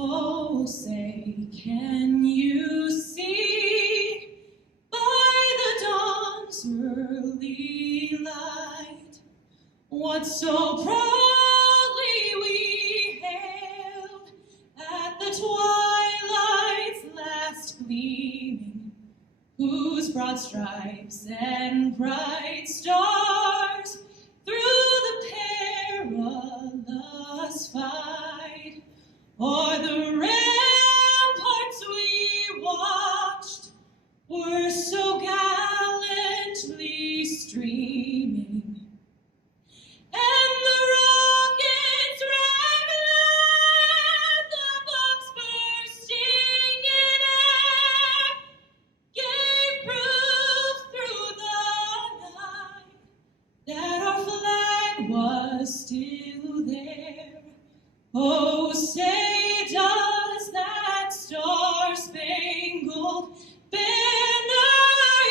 Oh, say, can you see by the dawn's early light what so proudly we hailed at the twilight's last gleaming, whose broad stripes and bright stars through the perilous fight o'er the ramparts we watched were so gallantly streaming, and the rockets rang loud, the bombs bursting in air gave proof through the night that our flag was still there. Oh, say does that star-spangled banner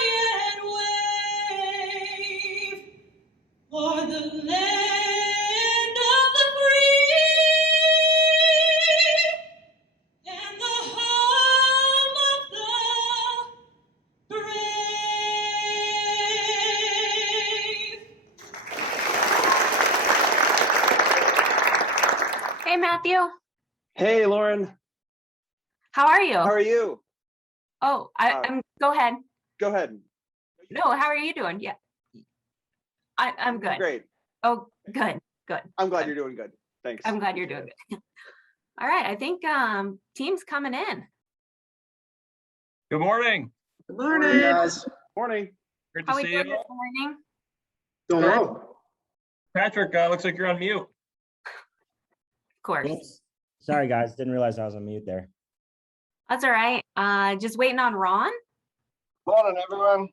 yet wave o'er the land of the free and the home of the brave? Hey, Matthew. Hey, Lauren. How are you? How are you? Oh, I'm. Go ahead. Go ahead. No, how are you doing? Yeah, I'm good. Great. Oh, good. I'm glad you're doing good. Thanks. I'm glad you're doing good. All right, I think team's coming in. Good morning. Good Morning, guys. Morning. Great How to are we see doing you. this morning? Doing Good. well. Patrick, looks like you're on mute. Of course. Oops. Sorry, guys. Didn't realize I was on mute there. That's all right. Just waiting on Ron. Morning, everyone.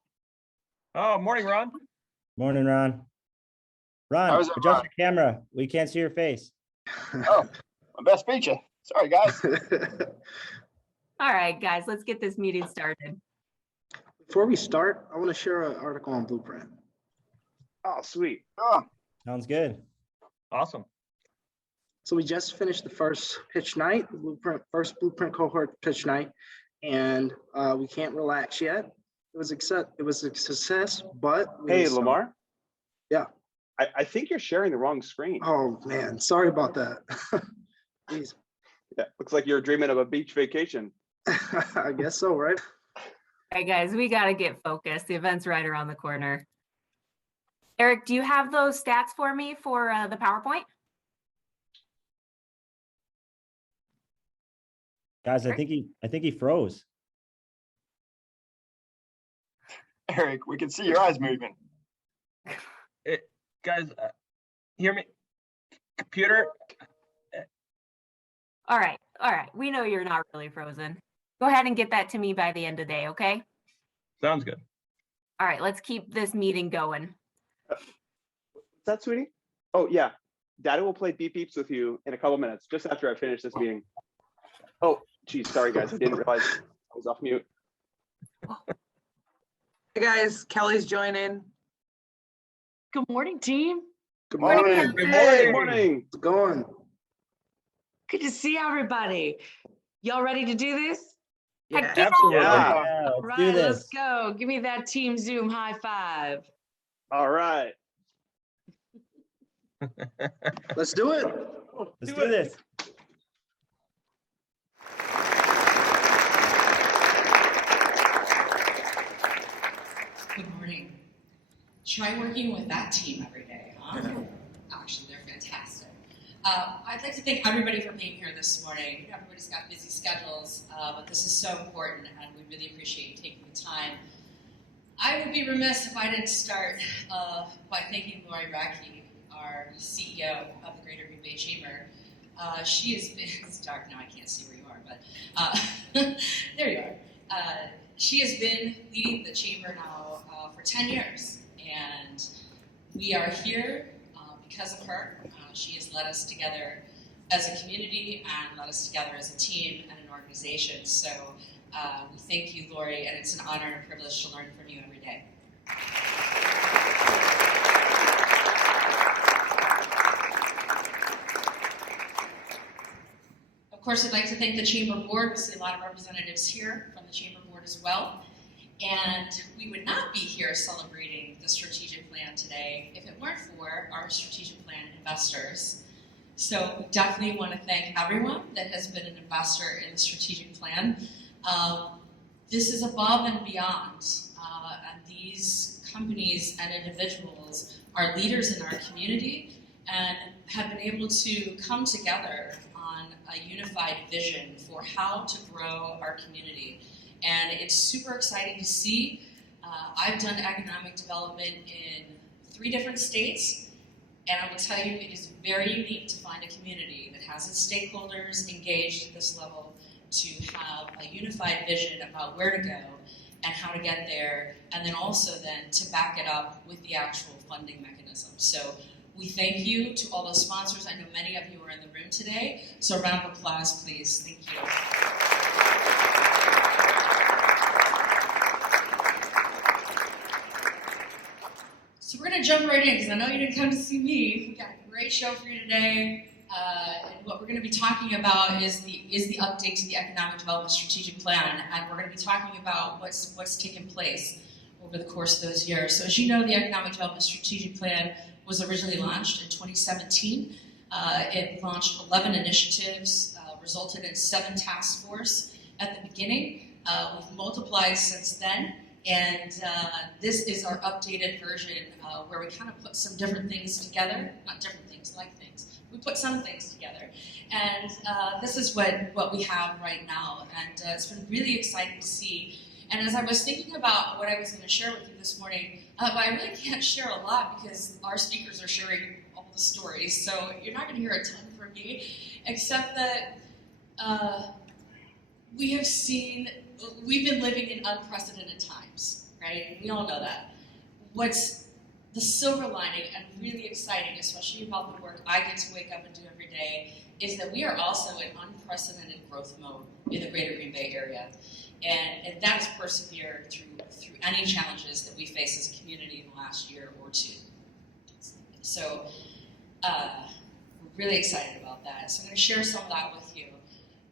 Oh, morning, Ron. Morning, Ron. Ron, How is it, adjust Ron? your camera. We can't see your face. Oh, my best feature. Sorry, guys. All right, guys, let's get this meeting started. Before we start, I want to share an article on Blueprint. Oh, sweet. Oh, Sounds good. Awesome. So we just finished the first pitch night, first Blueprint cohort pitch night, and we can't relax yet. It was a success, but Hey, Lamar. Yeah. I think you're sharing the wrong screen. Oh man, sorry about that. Jeez. Yeah, looks like you're dreaming of a beach vacation. I guess so, right? All right, guys, we got to get focused. The event's right around the corner. Eric, do you have those stats for me for the PowerPoint? Guys, I think he froze. Eric, we can see your eyes moving. Guys, hear me? Computer? All right. We know you're not really frozen. Go ahead and get that to me by the end of the day, okay? Sounds good. All right, let's keep this meeting going. What's that, sweetie? Oh, yeah. Daddy will play beep beeps with you in a couple minutes, just after I finish this meeting. Oh, geez, sorry, guys. I didn't realize I was off mute. Hey guys, Kelly's joining. Good morning, team. Good Morning, morning. Kelly. Hey, morning. How's it going? Good to see everybody. Y'all ready to do this? Heck Yeah. Absolutely. Yeah. Yeah, All let's do right, let's this. go. Give me that Team Zoom high five. All right. Let's do it. Let's do this. Good morning. Try working with that team every day, huh? Actually, they're fantastic. I'd like to thank everybody for being here this morning. Everybody's got busy schedules, but this is so important, and we really appreciate you taking the time. I would be remiss if I didn't start by thanking Lori Racky, our CEO of the Greater Green Bay Chamber. She has been, it's dark now, I can't see where you are, but there you are. She has been leading the chamber now for 10 years, and we are here because of her. She has led us together as a community and led us together as a team and an organization. So we thank you, Lori, and it's an honor and a privilege to learn from you every day. Of course, I'd like to thank the Chamber Board. We see a lot of representatives here from the Chamber Board as well. And we would not be here celebrating the strategic plan today if it weren't for our strategic plan investors. So we definitely want to thank everyone that has been an investor in the strategic plan. This is above and beyond. And these companies and individuals are leaders in our community and have been able to come together on a unified vision for how to grow our community. And it's super exciting to see. I've done economic development in 3 different states, and I will tell you it is very unique to find a community that has its stakeholders engaged at this level to have a unified vision about where to go and how to get there, and then also then to back it up with the actual funding mechanism. So we thank you to all those sponsors. I know many of you are in the room today, so a round of applause, please. Thank you. So we're going to jump right in because I know you didn't come to see me. We've got a great show for you today. And what we're going to be talking about is the update to the Economic Development Strategic Plan. And we're going to be talking about what's taken place over the course of those years. So as you know, the Economic Development Strategic Plan was originally launched in 2017. It launched 11 initiatives, resulted in 7 task force at the beginning. We've multiplied since then. And this is our updated version where we kind of put some different things together, not different things, like things. We put some things together. And this is what we have right now. And it's been really exciting to see. And as I was thinking about what I was going to share with you this morning, I really can't share a lot because our speakers are sharing all the stories. So you're not going to hear a ton from me, except that we've been living in unprecedented times, right? We all know that. What's the silver lining and really exciting, especially about the work I get to wake up and do every day, is that we are also in unprecedented growth mode in the greater Green Bay area. And that has persevered through any challenges that we face as a community in the last year or 2. So we're really excited about that. So I'm going to share some of that with you.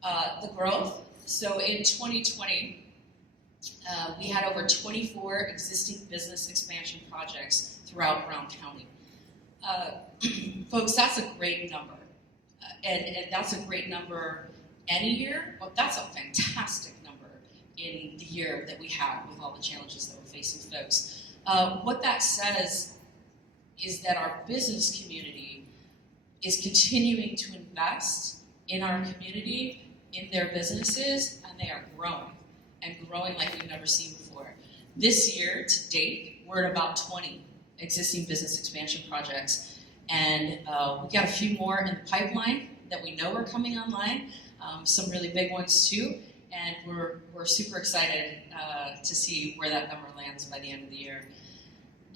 The growth. So in 2020, we had over 24 existing business expansion projects throughout Brown County. Folks, that's a great number. And that's a great number any year, but that's a fantastic number in the year that we have with all the challenges that we're facing, folks. What that says is that our business community is continuing to invest in our community, in their businesses, and they are growing, and growing like we've never seen before. This year, to date, we're at about 20 existing business expansion projects, and we've got a few more in the pipeline that we know are coming online, some really big ones too, and we're super excited to see where that number lands by the end of the year.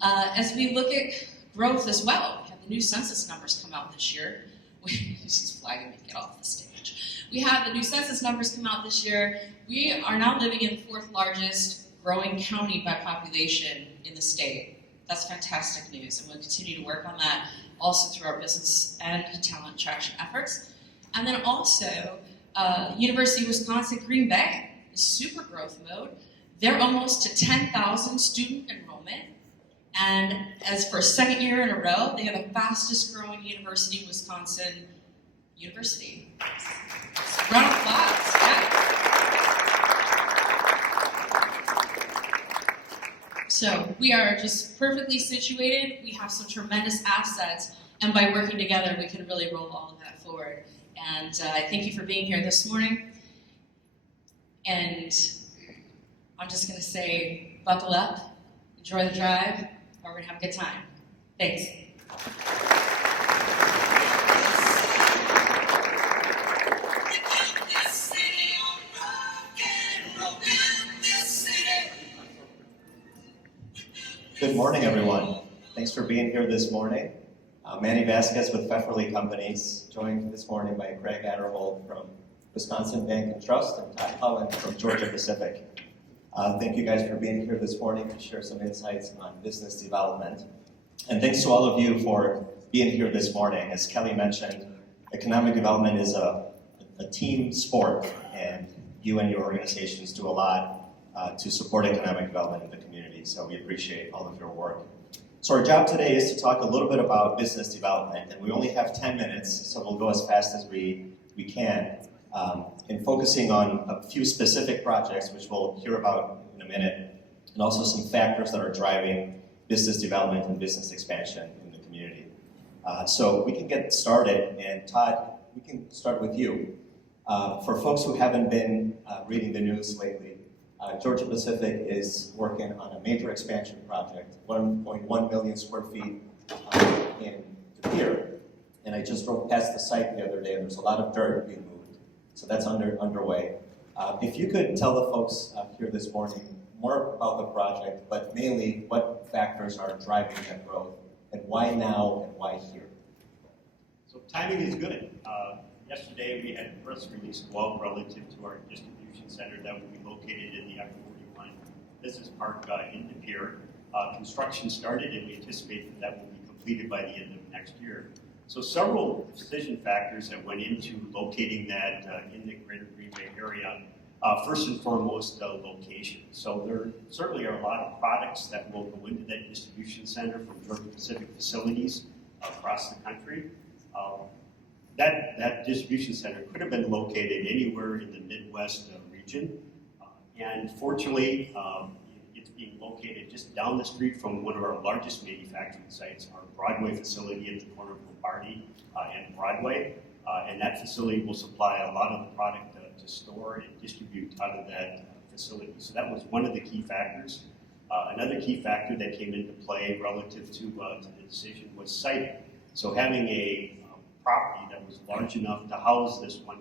As we look at growth as well, we have the new census numbers come out this year. She's flagging me, get off the stage. We have the new census numbers come out this year. We are now living in the 4th largest growing county by population in the state. That's fantastic news, and we'll continue to work on that also through our business and talent attraction efforts. And then also, University of Wisconsin Green Bay is super growth mode. They're almost to 10,000 student enrollment. And as for a 2nd year in a row, they are the fastest growing University of Wisconsin university. Round of applause, yeah. So we are just perfectly situated. We have some tremendous assets, and by working together, we can really roll all of that forward. And I thank you for being here this morning. And I'm just going to say, buckle up, enjoy the drive, or we're going to have a good time. Thanks. Good morning, everyone. Thanks for being here this morning. Manny Vasquez with Pfefferly Companies, joined this morning by Greg Adderhold from Wisconsin Bank and Trust and Todd Cullen from Georgia Pacific. Thank you guys for being here this morning to share some insights on business development. And thanks to all of you for being here this morning. As Kelly mentioned, economic development is a a team sport, and you and your organizations do a lot to support economic development in the community. So we appreciate all of your work. So our job today is to talk a little bit about business development, and we only have 10 minutes, so we'll go as fast as we can, in focusing on a few specific projects, which we'll hear about in a minute, and also some factors that are driving business development and business expansion in the community. So we can get started, and Todd, we can start with you. For folks who haven't been reading the news lately, Georgia Pacific is working on a major expansion project, 1.1 million square feet in the pier. And I just drove past the site the other day, and there's a lot of dirt being moved. So that's underway. If you could tell the folks here this morning more about the project, but mainly what factors are driving that growth, and why now and why here? So timing is good. Yesterday we had a press release go out relative to our distribution center that will be located in the I-41 Business Park in the pier. Construction started, and we anticipate that will be completed by the end of next year. So several decision factors that went into locating that in the greater Green Bay area. First and foremost, the location. So there certainly are a lot of products that will go into that distribution center from Georgia Pacific facilities across the country. That distribution center could have been located anywhere in the Midwest region. And fortunately, it's being located just down the street from one of our largest manufacturing sites, our Broadway facility at the corner of Lombardi and Broadway. And that facility will supply a lot of the product to store and distribute out of that facility. So that was one of the key factors. Another key factor that came into play relative to the decision was siting. So having a property that was large enough to house this 1.1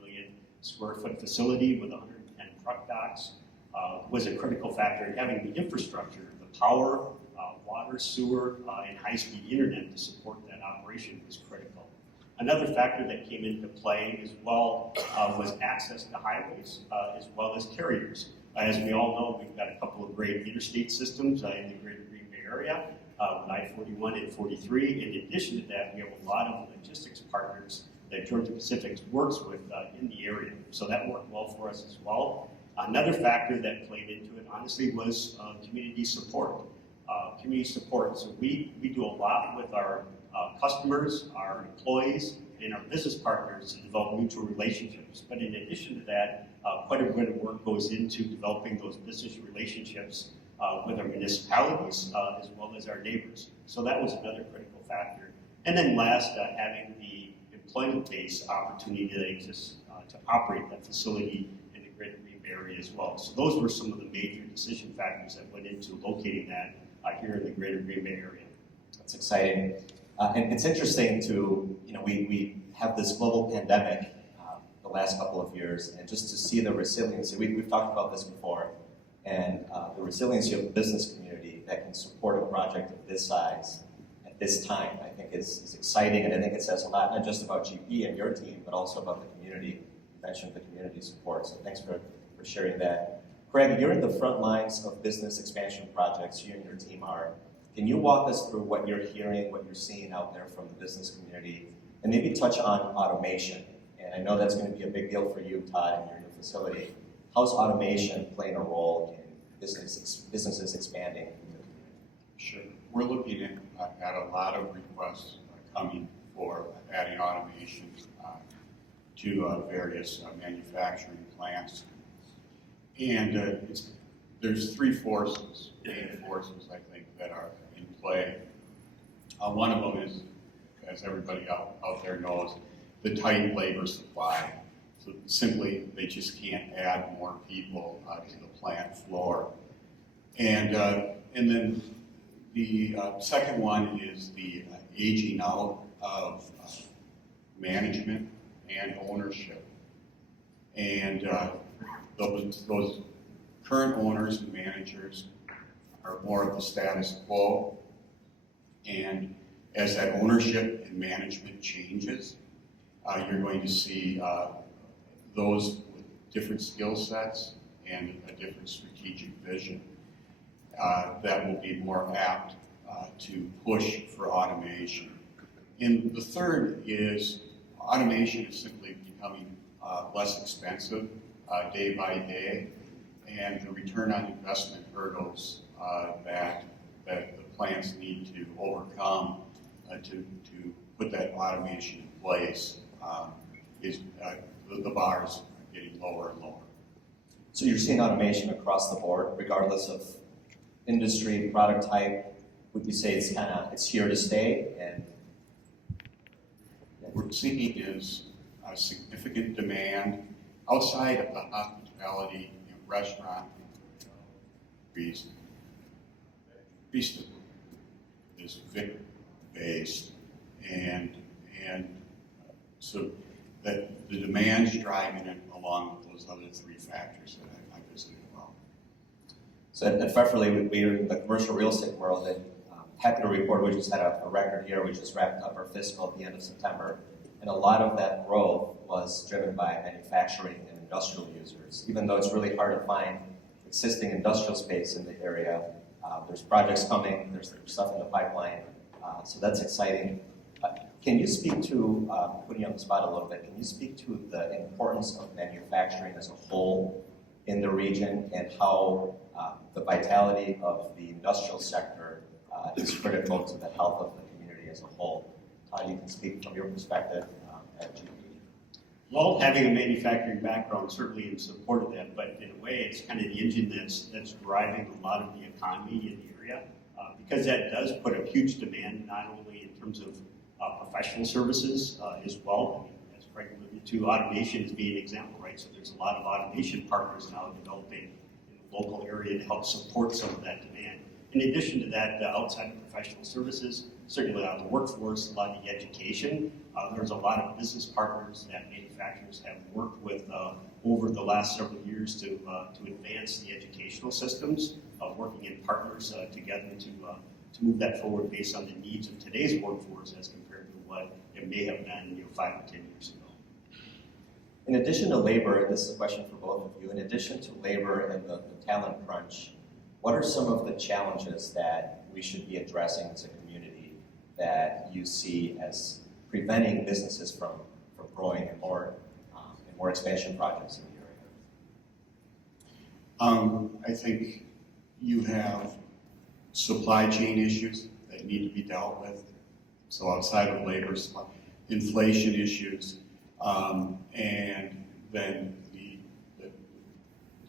million square foot facility with 110 truck docks was a critical factor. And having the infrastructure, the power, water, sewer, and high-speed internet to support that operation was critical. Another factor that came into play as well was access to highways as well as carriers. As we all know, we've got a couple of great interstate systems in the greater Green Bay area. With I-41 and 43. In addition to that, we have a lot of logistics partners that Georgia Pacific works with in the area. So that worked well for us as well. Another factor that played into it, honestly, was community support. So we do a lot with our customers, our employees, and our business partners to develop mutual relationships. But in addition to that, quite a bit of work goes into developing those business relationships with our municipalities as well as our neighbors. So that was another critical factor. And then last, having the employment-based opportunity that exists to operate that facility in the greater Green Bay area as well. So those were some of the major decision factors that went into locating that here in the greater Green Bay area. That's exciting. And it's interesting to, we have this global pandemic the last couple of years, and just to see the resiliency, we've talked about this before, and the resiliency of the business community that can support a project of this size at this time, I think is exciting, and I think it says a lot, not just about GP and your team, but also about the community. You mentioned the community support, so thanks for sharing that. Craig, you're in the front lines of business expansion projects, you and your team are. Can you walk us through what you're hearing, what you're seeing out there from the business community, and maybe touch on automation? And I know that's going to be a big deal for you, Todd, in your new facility. How's automation playing a role in businesses expanding? Sure. We're looking at a lot of requests coming for adding automation to various manufacturing plants. And there's three forces, main forces, I think, that are in play. One of them is, as everybody out there knows, the tight labor supply. So simply, they just can't add more people to the plant floor. And then the second one is the aging out of management and ownership. And those current owners and managers are more of the status quo. And as that ownership and management changes, you're going to see those with different skill sets and a different strategic vision that will be more apt to push for automation. And the third is automation is simply becoming less expensive day by day, and the return on investment hurdles that the plants need to overcome to put that automation in place is the bar is getting lower and lower. So you're seeing automation across the board, regardless of industry, product type. Would you say it's here to stay? And what we're seeing is a significant demand outside of the hospitality, restaurant industries. Is victim based, and so that the demand's driving it along with those other three factors that I visited well. So at Pfefferly, we're in the commercial real estate world, and happy to report we just had a record year. We just wrapped up our fiscal at the end of September, and a lot of that growth was driven by manufacturing and industrial users. Even though it's really hard to find existing industrial space in the area, there's projects coming, there's stuff in the pipeline, so that's exciting. Can you speak to, putting you on the spot a little bit, can you speak to the importance of manufacturing as a whole in the region and how the vitality of the industrial sector is critical to the health of the community as a whole? Todd, you can speak from your perspective at GE. Well, having a manufacturing background certainly in support of that, but in a way it's kind of the engine that's driving a lot of the economy in the area, because that does put a huge demand not only in terms of professional services as well. I mean, as Craig alluded to, automation is being an example, right? So there's a lot of automation partners now developing in the local area to help support some of that demand. In addition to that, outside of professional services, certainly out of the workforce, a lot of the education, there's a lot of business partners that manufacturers have worked with over the last several years to advance the educational systems, working in partners together to move that forward based on the needs of today's workforce as compared to what it may have been 5 or 10 years ago. In addition to labor, this is a question for both of you, in addition to labor and the talent crunch, what are some of the challenges that we should be addressing as a community that you see as preventing businesses from growing and more expansion projects in the area? I think you have supply chain issues that need to be dealt with. So outside of labor, inflation issues, and then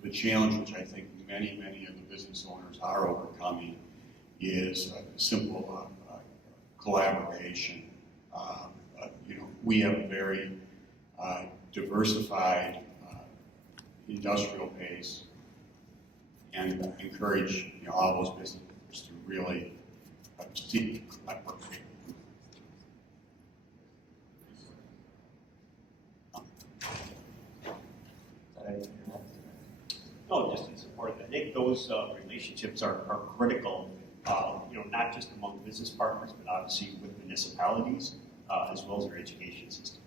the challenge, which I think many of the business owners are overcoming, is simple collaboration. We have a very diversified industrial base, and encourage all those business owners to really seek collaboration. No, just in support of that. I think those relationships are critical, not just among business partners, but obviously with municipalities, as well as their education system.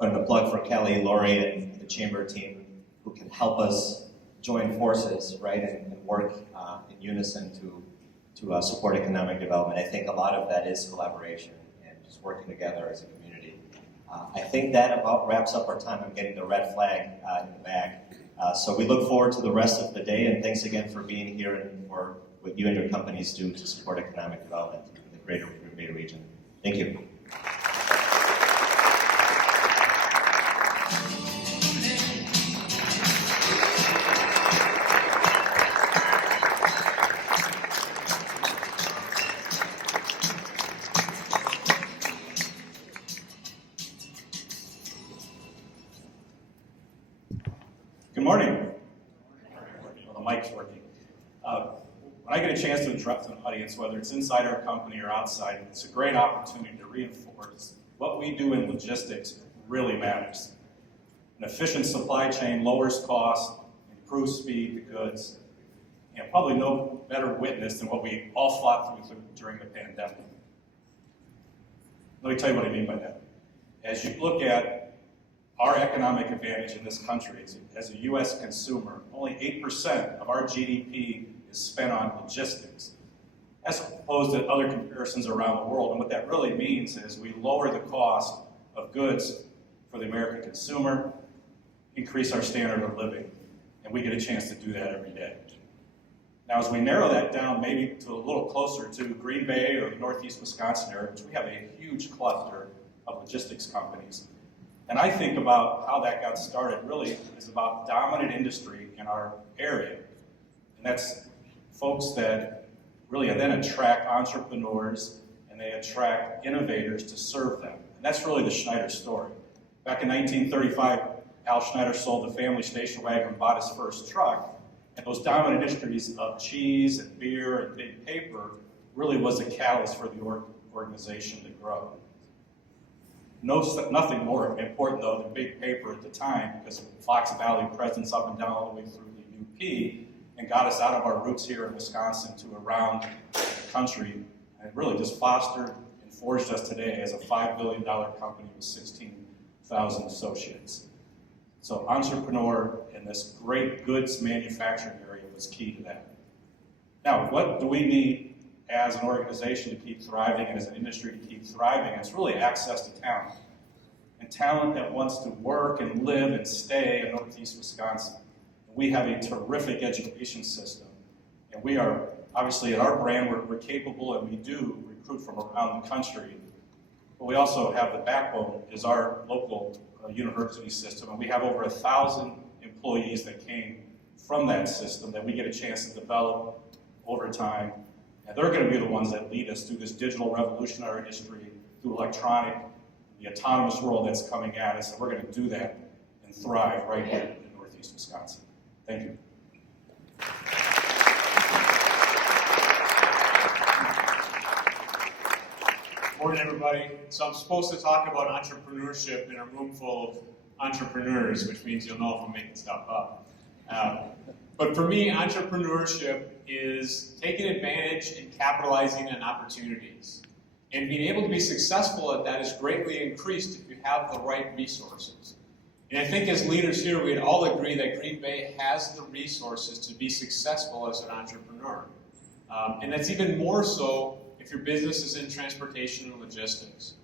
I'm going to plug for Kelly, Lori, and the Chamber team who can help us join forces, right, and work in unison to support economic development. I think a lot of that is collaboration and just working together as a community. I think that about wraps up our time. I'm getting the red flag in the back. So we look forward to the rest of the day, and thanks again for being here and for what you and your companies do to support economic development in the greater Green Bay region. Thank you. Good morning. Well, the mic's working. When I get a chance to interrupt an audience, whether it's inside our company or outside, it's a great opportunity to reinforce what we do in logistics really matters. An efficient supply chain lowers cost, improves speed to goods, and probably no better witness than what we all fought through during the pandemic. Let me tell you what I mean by that. As you look at our economic advantage in this country as a U.S. consumer, only 8% of our GDP is spent on logistics, as opposed to other comparisons around the world. And what that really means is we lower the cost of goods for the American consumer, increase our standard of living, and we get a chance to do that every day. Now, as we narrow that down maybe to a little closer to Green Bay or the Northeast Wisconsin area, which we have a huge cluster of logistics companies. And I think about how that got started really is about dominant industry in our area. And that's folks that really then attract entrepreneurs and they attract innovators to serve them. And that's really the Schneider story. Back in 1935, Al Schneider sold the family station wagon and bought his first truck. And those dominant industries of cheese and beer and big paper really was a catalyst for the organization to grow. Nothing more important though than big paper at the time because of Fox Valley presence up and down all the way through the UP and got us out of our roots here in Wisconsin to around the country and really just fostered and forged us today as a $5 billion company with 16,000 associates. So entrepreneur in this great goods manufacturing area was key to that. Now, what do we need as an organization to keep thriving and as an industry to keep thriving? It's really access to talent. And talent that wants to work and live and stay in Northeast Wisconsin. We have a terrific education system. And we are, obviously at our brand, we're capable and we do recruit from around the country. But we also have the backbone is our local university system, and we have over 1,000 employees that came from that system that we get a chance to develop over time, and they're going to be the ones that lead us through this digital revolution in our industry, through electronic, the autonomous world that's coming at us, and we're going to do that and thrive right here in Northeast Wisconsin. Thank you. Morning, everybody. So I'm supposed to talk about entrepreneurship in a room full of entrepreneurs, which means you'll know if I'm making stuff up. But for me, entrepreneurship is taking advantage and capitalizing on opportunities. And being able to be successful at that is greatly increased if you have the right resources. And I think as leaders here, we'd all agree that Green Bay has the resources to be successful as an entrepreneur. And that's even more so if your business is in transportation and logistics.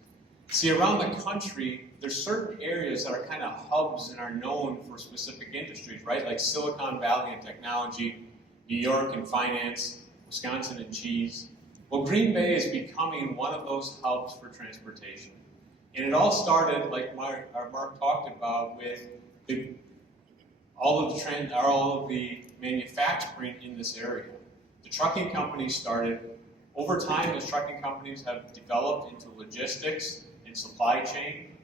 See, around the country, there's certain areas that are kind of hubs and are known for specific industries, right? Like Silicon Valley and technology, New York and finance, Wisconsin and cheese. Well, Green Bay is becoming one of those hubs for transportation. And it all started, like Mark talked about, with all of the manufacturing in this area. The trucking companies started. Over time, those trucking companies have developed into logistics and supply chain.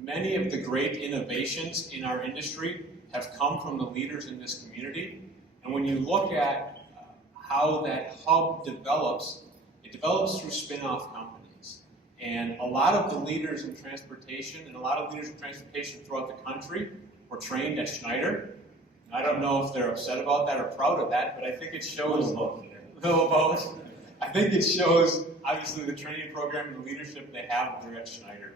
Many of the great innovations in our industry have come from the leaders in this community. And when you look at how that hub develops, it develops through spin-off companies. And a lot of the leaders in transportation and a lot of leaders in transportation throughout the country were trained at Schneider. I don't know if they're upset about that or proud of that, but I think it shows I think it shows, obviously, the training program and the leadership they have there at Schneider.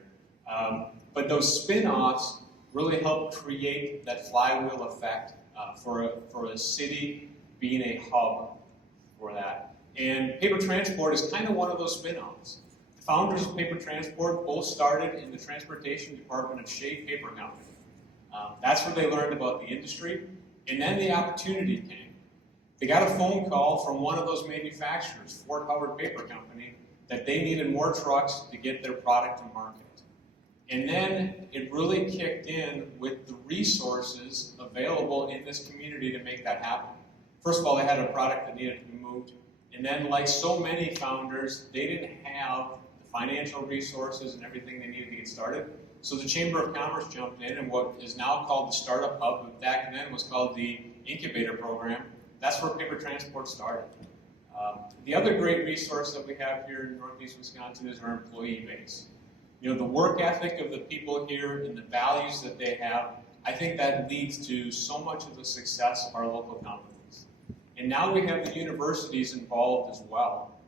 But those spin-offs really help create that flywheel effect for a city being a hub for that. And paper transport is kind of one of those spin-offs. The founders of paper transport both started in the transportation department of Shea Paper Company. That's where they learned about the industry, and then the opportunity came. They got a phone call from one of those manufacturers, Fort Howard Paper Company, that they needed more trucks to get their product to market. And then it really kicked in with the resources available in this community to make that happen. First of all, they had a product that needed to be moved. And then, like so many founders, they didn't have the financial resources and everything they needed to get started. So the Chamber of Commerce jumped in, and what is now called the Startup Hub, but back then was called the Incubator Program. That's where paper transport started. The other great resource that we have here in Northeast Wisconsin is our employee base. You know, the work ethic of the people here and the values that they have, I think that leads to so much of the success of our local companies. And now we have the universities involved as well.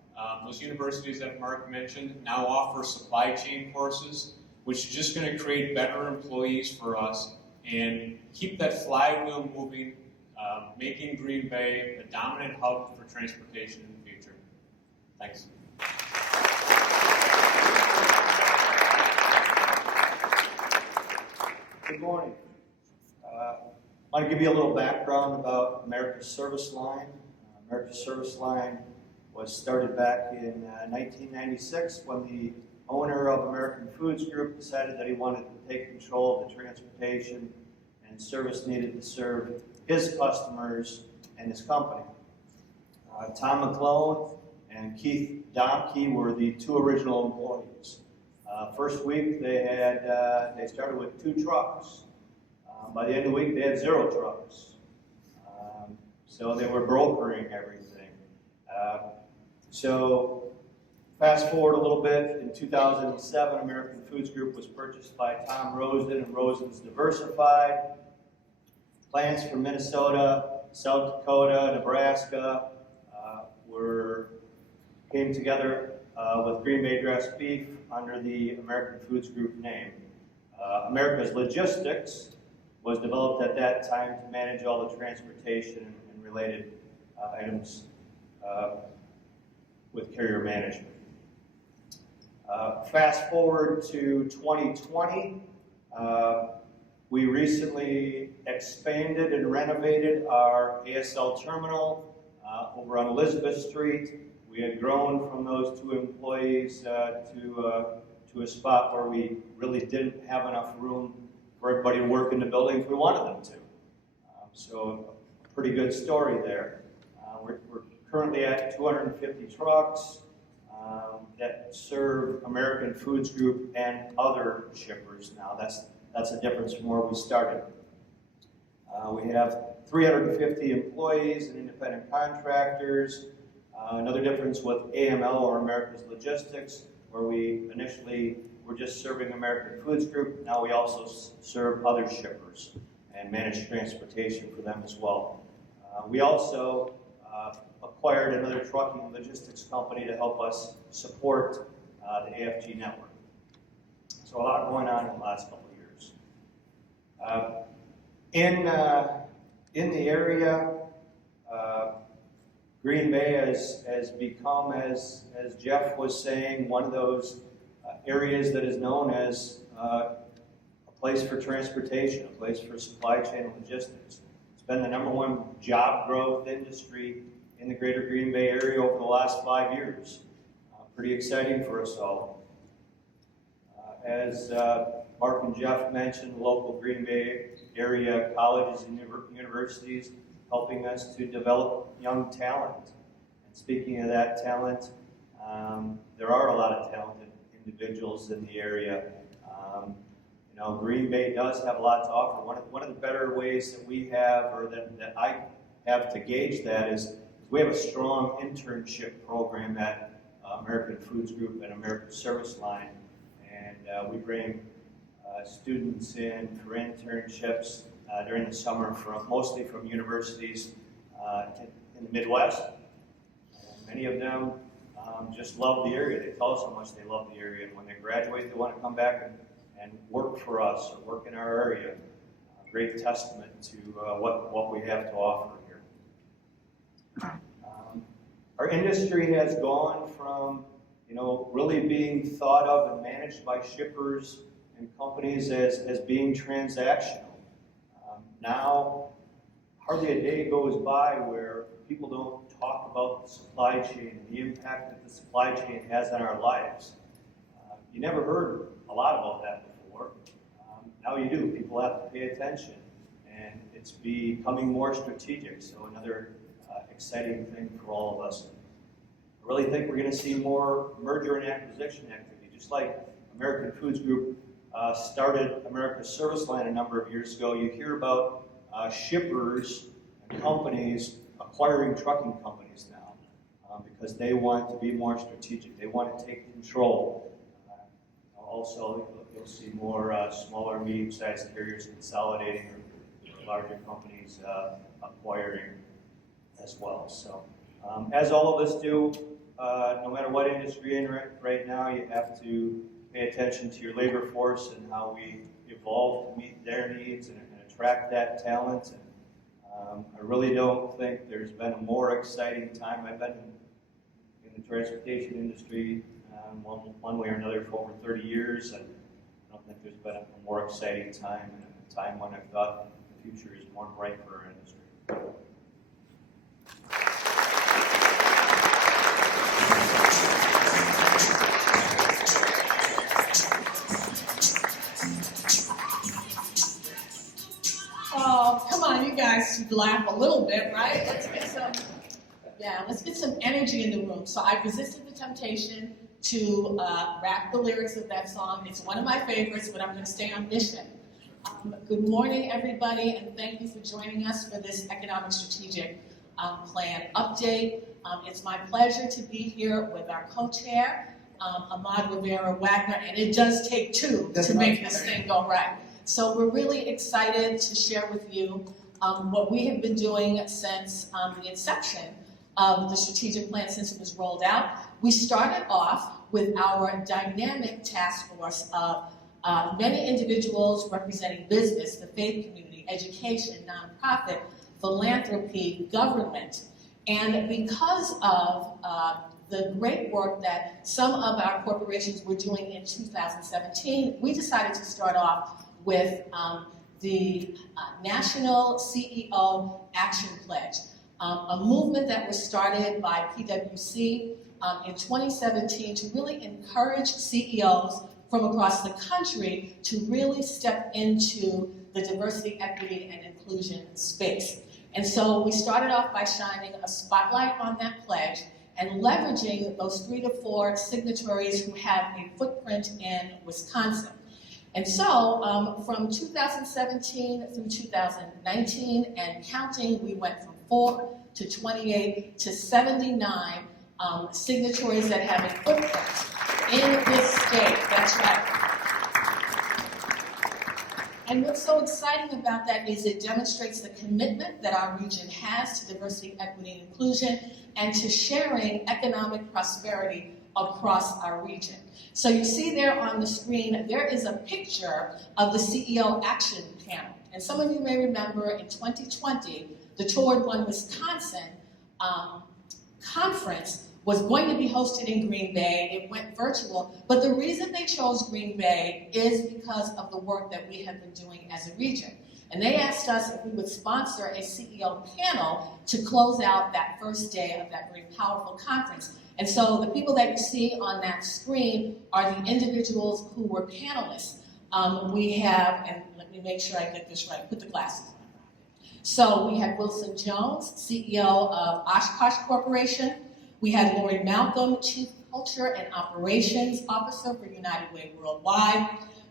Those universities that Mark mentioned now offer supply chain courses, which is just going to create better employees for us and keep that flywheel moving, making Green Bay a dominant hub for transportation in the future. Thanks. morning. I want to give you a little background about America's Service Line. America's Service Line was started back in 1996 when the owner of American Foods Group decided that he wanted to take control of the transportation and service needed to serve his customers and his company. Tom McClone and Keith Domke were the two original employees. First week they started with 2 trucks. By the end of the week they had 0 trucks. So they were brokering everything. So fast forward a little bit, in 2007 American Foods Group was purchased by Tom Rosen and Rosen's Diversified. Plants from Minnesota, South Dakota, Nebraska came together with Green Bay dressed beef under the American Foods Group name. America's Logistics was developed at that time to manage all the transportation and related items with carrier management. Fast forward to 2020, we recently expanded and renovated our ASL terminal over on Elizabeth Street. We had grown from those 2 employees to a spot where we really didn't have enough room for everybody to work in the building if we wanted them to. So a pretty good story there. We're currently at 250 trucks that serve American Foods Group and other shippers now. That's a difference from where we started. We have 350 employees and independent contractors. Another difference with AML, or America's Logistics, where we initially were just serving American Foods Group. Now we also serve other shippers and manage transportation for them as well. We also acquired another trucking logistics company to help us support the AFG network. So a lot going on in the last couple of years. In the area, Green Bay has become, as Jeff was saying, one of those areas that is known as a place for transportation, a place for supply chain and logistics. It's been the #1 job growth industry in the greater Green Bay area over the last 5 years. Pretty exciting for us all. As Mark and Jeff mentioned, local Green Bay area colleges and universities helping us to develop young talent. And speaking of that talent, there are a lot of talented individuals in the area. Green Bay does have a lot to offer. One of the better ways that we have, or that I have to gauge that, is we have a strong internship program at American Foods Group and American Service Line. And we bring students in for internships during the summer, mostly from universities in the Midwest. And many of them just love the area. They tell us how much they love the area, and when they graduate, they want to come back and work for us or work in our area. Great testament to what we have to offer here. Our industry has gone from really being thought of and managed by shippers and companies as being transactional. Now, hardly a day goes by where people don't talk about the supply chain and the impact that the supply chain has on our lives. You never heard a lot about that before. Now you do. People have to pay attention, and it's becoming more strategic. So another exciting thing for all of us. I really think we're going to see more merger and acquisition activity, just like American Foods Group started America's Service Line a number of years ago. You hear about shippers and companies acquiring trucking companies now because they want to be more strategic. They want to take control. Also, you'll see more smaller, medium-sized carriers consolidating, or larger companies acquiring as well. So, as all of us do, no matter what industry you're in right now, you have to pay attention to your labor force and how we evolve to meet their needs and attract that talent. And I really don't think there's been a more exciting time. I've been in the transportation industry one way or another for over 30 years, and I don't think there's been a more exciting time a time when I thought the future is more bright for our industry. Oh, come on, you guys should laugh a little bit, right? Let's get some energy in the room. So I resisted the temptation to rap the lyrics of that song. It's one of my favorites, but I'm going to stay on mission. Good morning, everybody, and thank you for joining us for this economic strategic plan update. It's my pleasure to be here with our co-chair, Ahmad Rivera Wagner, and it does take two to make this thing go right. So we're really excited to share with you what we have been doing since the inception of the strategic plan, since it was rolled out. We started off with our dynamic task force of many individuals representing business, the faith community, education, nonprofit, philanthropy, government. And because of the great work that some of our corporations were doing in 2017, we decided to start off with the National CEO Action Pledge, a movement that was started by PwC in 2017 to really encourage CEOs from across the country to really step into the diversity, equity, and inclusion space. And so we started off by shining a spotlight on that pledge and leveraging those 3 to 4 signatories who have a footprint in Wisconsin. And so from 2017 through 2019 and counting, we went from 4 to 28 to 79 signatories that have a footprint in this state. That's right. And what's so exciting about that is it demonstrates the commitment that our region has to diversity, equity, and inclusion, and to sharing economic prosperity across our region. So you see there on the screen, there is a picture of the CEO Action Panel. And some of you may remember in 2020, the Toward One Wisconsin conference was going to be hosted in Green Bay. It went virtual, but the reason they chose Green Bay is because of the work that we have been doing as a region. And they asked us if we would sponsor a CEO panel to close out that first day of that very powerful conference. And so the people that you see on that screen are the individuals who were panelists. We have, and let me make sure I get this right, put the glasses on. So we had Wilson Jones, CEO of Oshkosh Corporation. We had Lori Malcolm, Chief Culture and Operations Officer for United Way Worldwide.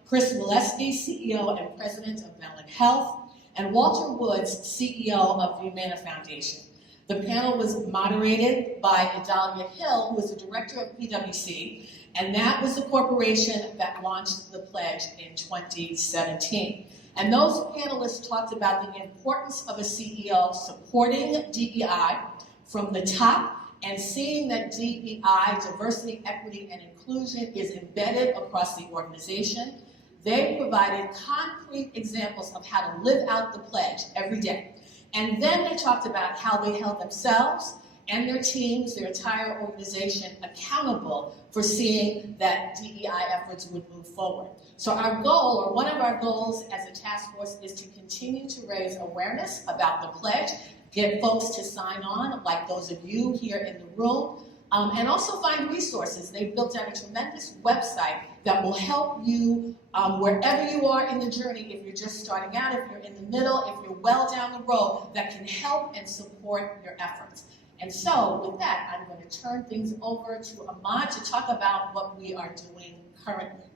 Chris Walesky, CEO and President of Mellon Health. And Walter Woods, CEO of the Humana Foundation. The panel was moderated by Adalia Hill, who is the director of PwC, and that was the corporation that launched the pledge in 2017. And those panelists talked about the importance of a CEO supporting DEI from the top and seeing that DEI, diversity, equity, and inclusion, is embedded across the organization. They provided concrete examples of how to live out the pledge every day. And then they talked about how they held themselves and their teams, their entire organization, accountable for seeing that DEI efforts would move forward. So our goal, or one of our goals as a task force, is to continue to raise awareness about the pledge, get folks to sign on, like those of you here in the room, and also find resources. They've built out a tremendous website that will help you wherever you are in the journey, if you're just starting out, if you're in the middle, if you're well down the road, that can help and support your efforts. And so with that, I'm going to turn things over to Ahmad to talk about what we are doing currently.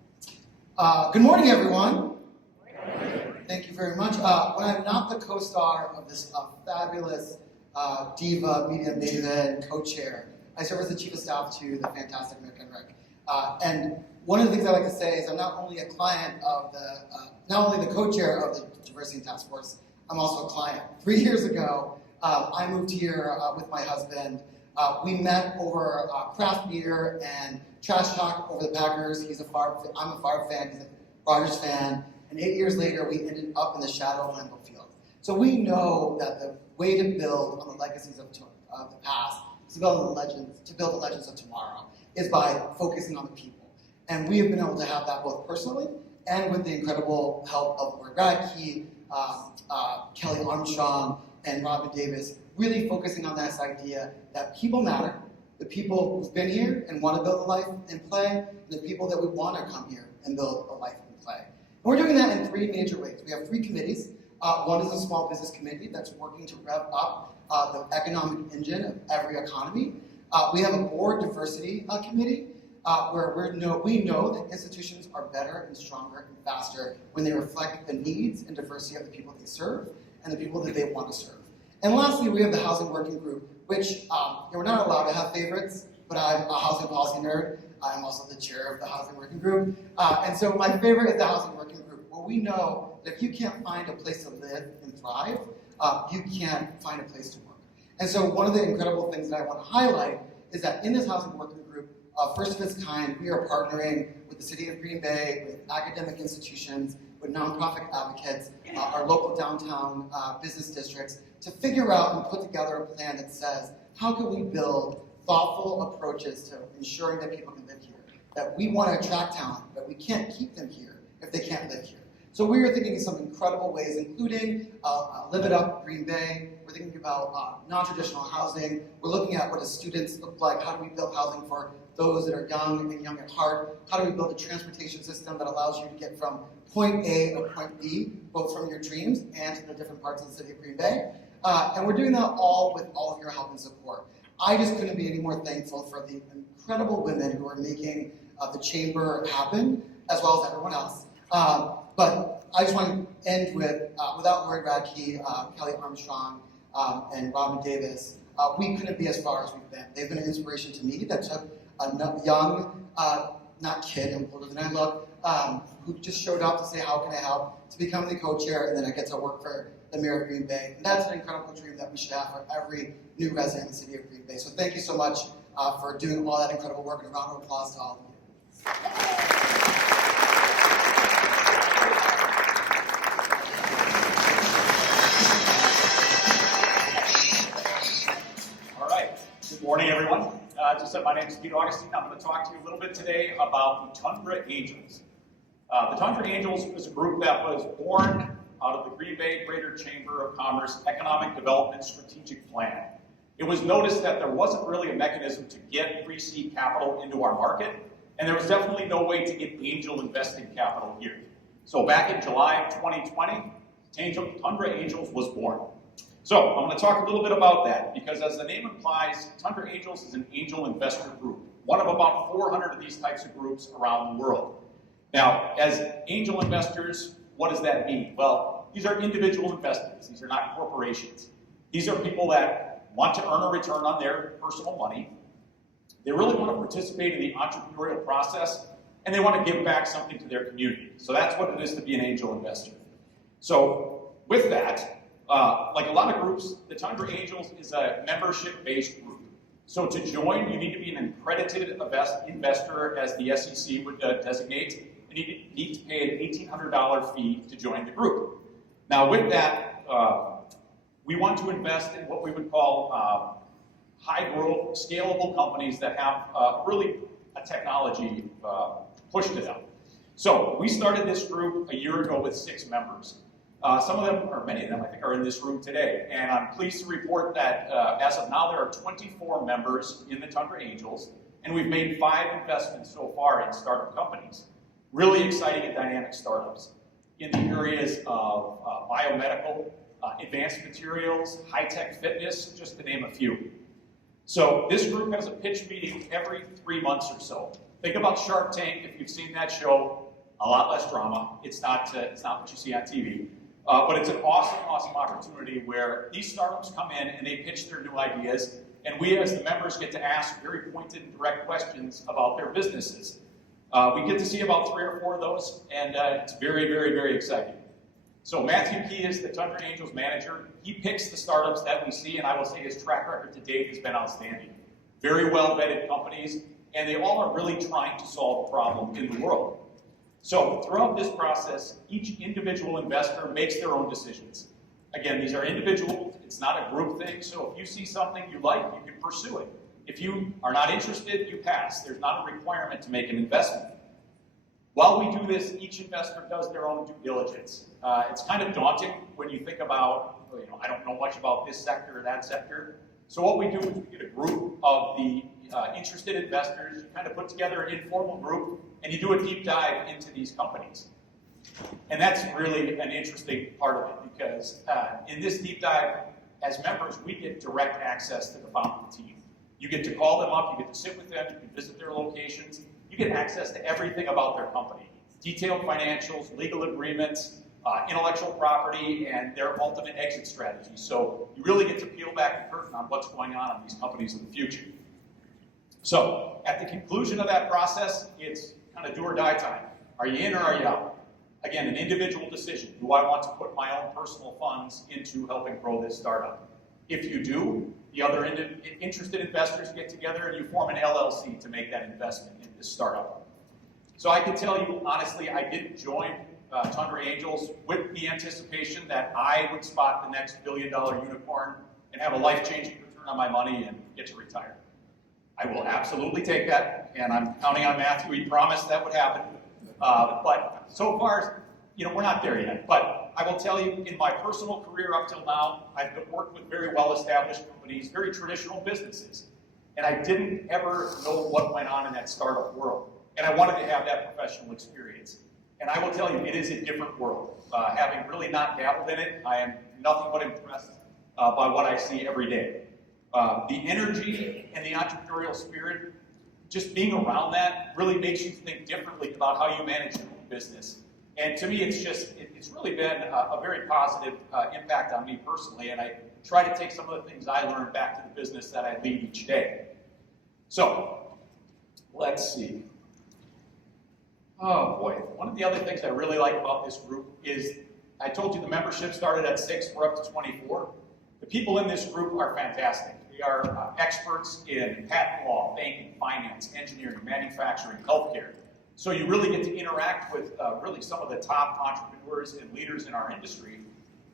Good morning, everyone. Thank you very much. When I'm not the co-star of this fabulous diva, media maven, co-chair, I serve as the chief of staff to the fantastic Rick and Rick. And one of the things I like to say is I'm not only a client of not only the co-chair of the Diversity Task Force, I'm also a client. 3 years ago, I moved here with my husband. We met over craft beer and trash talk over the Packers. I'm a Favre fan, he's a Rodgers fan. And 8 years later, we ended up in the shadow of Lambeau Field. So we know that the way to build on the legacies of the past is to build the legends of tomorrow is by focusing on the people. And we have been able to have that both personally and with the incredible help of Lord Radke, Kelly Armstrong, and Robin Davis, really focusing on this idea that people matter, the people who've been here and want to build a life and play, and the people that would want to come here and build a life and play. And we're doing that in 3 major ways. We have 3 committees. One is a small business committee that's working to rev up the economic engine of every economy. We have a board diversity committee where we know that institutions are better and stronger and faster when they reflect the needs and diversity of the people they serve and the people that they want to serve. And lastly, we have the housing working group, which we're not allowed to have favorites, but I'm a housing policy nerd. I'm also the chair of the housing working group. And so my favorite is the housing working group, where we know that if you can't find a place to live and thrive, you can't find a place to work. And so one of the incredible things that I want to highlight is that in this housing working group, first of its kind, we are partnering with the City of Green Bay, with academic institutions, with nonprofit advocates, our local downtown business districts, to figure out and put together a plan that says, how can we build thoughtful approaches to ensuring that people can live here, that we want to attract talent, but we can't keep them here if they can't live here. So we are thinking of some incredible ways, including Live It Up Green Bay. We're thinking about non-traditional housing. We're looking at what do students look like, how do we build housing for those that are young and young at heart, how do we build a transportation system that allows you to get from point A to point B, both from your dreams and to the different parts of the city of Green Bay. And we're doing that all with all of your help and support. I just couldn't be any more thankful for the incredible women who are making the chamber happen, as well as everyone else. But I just want to end with, without Lord Radke, Kelly Armstrong, and Robin Davis, we couldn't be as far as we've been. They've been an inspiration to me that took a young, not kid, I'm older than I look, who just showed up to say, how can I help, to become the co-chair, and then I get to work for the Mayor of Green Bay. And that's an incredible dream that we should have for every new resident in the city of Green Bay. So thank you so much for doing all that incredible work, and a round of applause to all of you. All right. Good morning, everyone. As I said, my name is Pete Augustine. I'm going to talk to you a little bit today about the Tundra Angels. The Tundra Angels is a group that was born out of the Green Bay Greater Chamber of Commerce Economic Development Strategic Plan. It was noticed that there wasn't really a mechanism to get pre-seed capital into our market, and there was definitely no way to get angel investing capital here. So back in July of 2020, Tundra Angels was born. So I'm going to talk a little bit about that, because as the name implies, Tundra Angels is an angel investor group, one of about 400 of these types of groups around the world. Now, as angel investors, what does that mean? Well, these are individual investors. These are not corporations. These are people that want to earn a return on their personal money. They really want to participate in the entrepreneurial process, and they want to give back something to their community. So that's what it is to be an angel investor. So with that, like a lot of groups, the Tundra Angels is a membership-based group. So to join, you need to be an accredited investor, as the SEC would designate, and you need to pay an $1,800 fee to join the group. Now with that, we want to invest in what we would call high-growth, scalable companies that have really a technology push to them. So we started this group a year ago with 6 members. Some of them, or many of them, I think, are in this room today. And I'm pleased to report that as of now, there are 24 members in the Tundra Angels, and we've made 5 investments so far in startup companies. Really exciting and dynamic startups in the areas of biomedical, advanced materials, high-tech fitness, just to name a few. So this group has a pitch meeting every 3 months or so. Think about Shark Tank. If you've seen that show, a lot less drama. It's not what you see on TV. But it's an awesome, awesome opportunity where these startups come in and they pitch their new ideas, and we as the members get to ask very pointed and direct questions about their businesses. We get to see about 3 or 4 of those, and it's very, very, very exciting. So Matthew Key is the Tundra Angels manager. He picks the startups that we see, and I will say his track record to date has been outstanding. Very well-vetted companies, and they all are really trying to solve a problem in the world. So throughout this process, each individual investor makes their own decisions. Again, these are individual, it's not a group thing, so if you see something you like, you can pursue it. If you are not interested, you pass. There's not a requirement to make an investment. While we do this, each investor does their own due diligence. It's kind of daunting when you think about, I don't know much about this sector or that sector. So what we do is we get a group of the interested investors, you kind of put together an informal group, and you do a deep dive into these companies. And that's really an interesting part of it, because in this deep dive, as members, we get direct access to the founding team. You get to call them up, you get to sit with them, you can visit their locations, you get access to everything about their company. Detailed financials, legal agreements, intellectual property, and their ultimate exit strategy. So you really get to peel back the curtain on what's going on in these companies in the future. So at the conclusion of that process, it's kind of do or die time. Are you in or are you out? Again, an individual decision. Do I want to put my own personal funds into helping grow this startup? If you do, the other interested investors get together and you form an LLC to make that investment in this startup. So I can tell you, honestly, I didn't join Tundra Angels with the anticipation that I would spot the next billion-dollar unicorn and have a life-changing return on my money and get to retire. I will absolutely take that, and I'm counting on Matthew. He promised that would happen. But so far, we're not there yet. But I will tell you, in my personal career up till now, I've worked with very well-established companies, very traditional businesses. And I didn't ever know what went on in that startup world. And I wanted to have that professional experience. And I will tell you, it is a different world. Having really not dabbled in it, I am nothing but impressed by what I see every day. The energy and the entrepreneurial spirit, just being around that really makes you think differently about how you manage your own business. And to me, it's really been a very positive impact on me personally, and I try to take some of the things I learned back to the business that I lead each day. So, let's see. Oh boy, one of the other things I really like about this group is, I told you the membership started at 6, we're up to 24. The people in this group are fantastic. They are experts in patent law, banking, finance, engineering, manufacturing, healthcare. So you really get to interact with really some of the top entrepreneurs and leaders in our industry,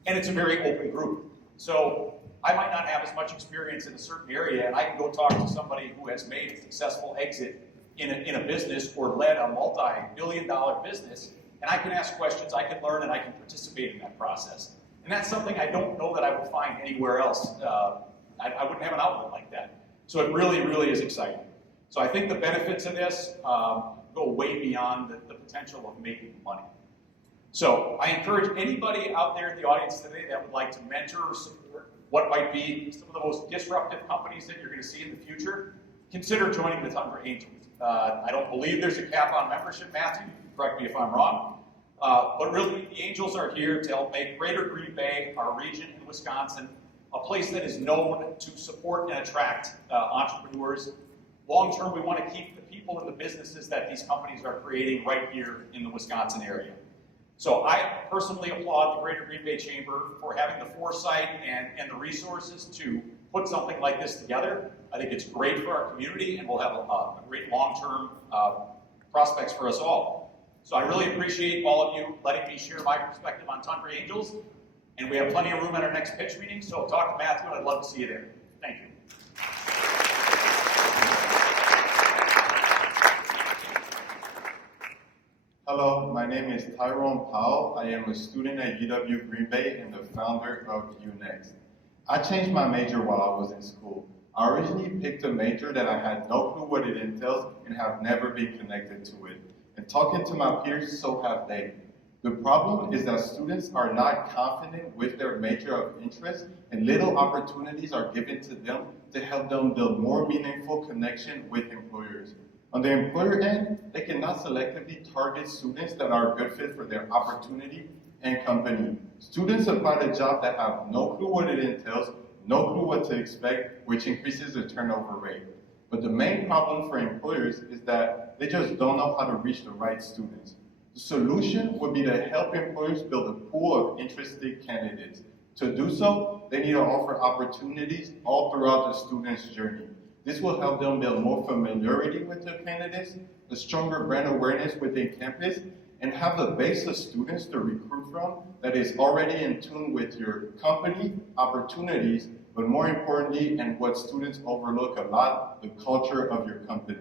and it's a very open group. So I might not have as much experience in a certain area, and I can go talk to somebody who has made a successful exit in a business or led a multi-billion-dollar business, and I can ask questions, I can learn, and I can participate in that process. And that's something I don't know that I would find anywhere else. I wouldn't have an outlet like that. So it really, really is exciting. So I think the benefits of this go way beyond the potential of making money. So I encourage anybody out there in the audience today that would like to mentor or support what might be some of the most disruptive companies that you're going to see in the future, consider joining the Tundra Angels. I don't believe there's a cap on membership, Matthew. Correct me if I'm wrong. But really, the Angels are here to help make Greater Green Bay, our region in Wisconsin, a place that is known to support and attract entrepreneurs. Long term, we want to keep the people and the businesses that these companies are creating right here in the Wisconsin area. So I personally applaud the Greater Green Bay Chamber for having the foresight and the resources to put something like this together. I think it's great for our community, and we'll have a great long-term prospects for us all. So I really appreciate all of you letting me share my perspective on Tundra Angels, and we have plenty of room at our next pitch meeting, so talk to Matthew, and I'd love to see you there. Thank you. Hello, my name is Tyrone Powell. I am a student at UW Green Bay and the founder of UNext. I changed my major while I was in school. I originally picked a major that I had no clue what it entails and have never been connected to it. And talking to my peers, so have they. The problem is that students are not confident with their major of interest, and little opportunities are given to them to help them build more meaningful connection with employers. On the employer end, they cannot selectively target students that are a good fit for their opportunity and company. Students apply to jobs that have no clue what it entails, no clue what to expect, which increases the turnover rate. But the main problem for employers is that they just don't know how to reach the right students. The solution would be to help employers build a pool of interested candidates. To do so, they need to offer opportunities all throughout the student's journey. This will help them build more familiarity with their candidates, a stronger brand awareness within campus, and have a base of students to recruit from that is already in tune with your company, opportunities, but more importantly, and what students overlook a lot, the culture of your company.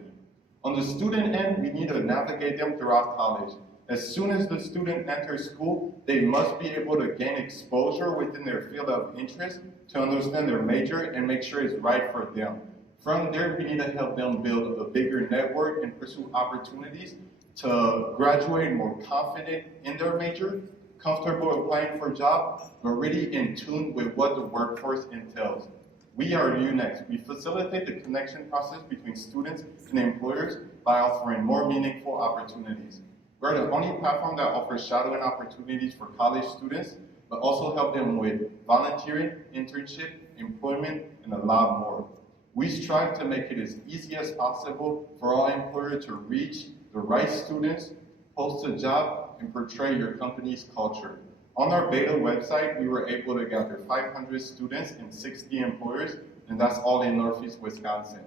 On the student end, we need to navigate them throughout college. As soon as the student enters school, they must be able to gain exposure within their field of interest to understand their major and make sure it's right for them. From there, we need to help them build a bigger network and pursue opportunities to graduate more confident in their major, comfortable applying for a job, but really in tune with what the workforce entails. We are UNEX. We facilitate the connection process between students and employers by offering more meaningful opportunities. We're the only platform that offers shadowing opportunities for college students, but also help them with volunteering, internship, employment, and a lot more. We strive to make it as easy as possible for all employers to reach the right students, post a job, and portray your company's culture. On our beta website, we were able to gather 500 students and 60 employers, and that's all in Northeast Wisconsin.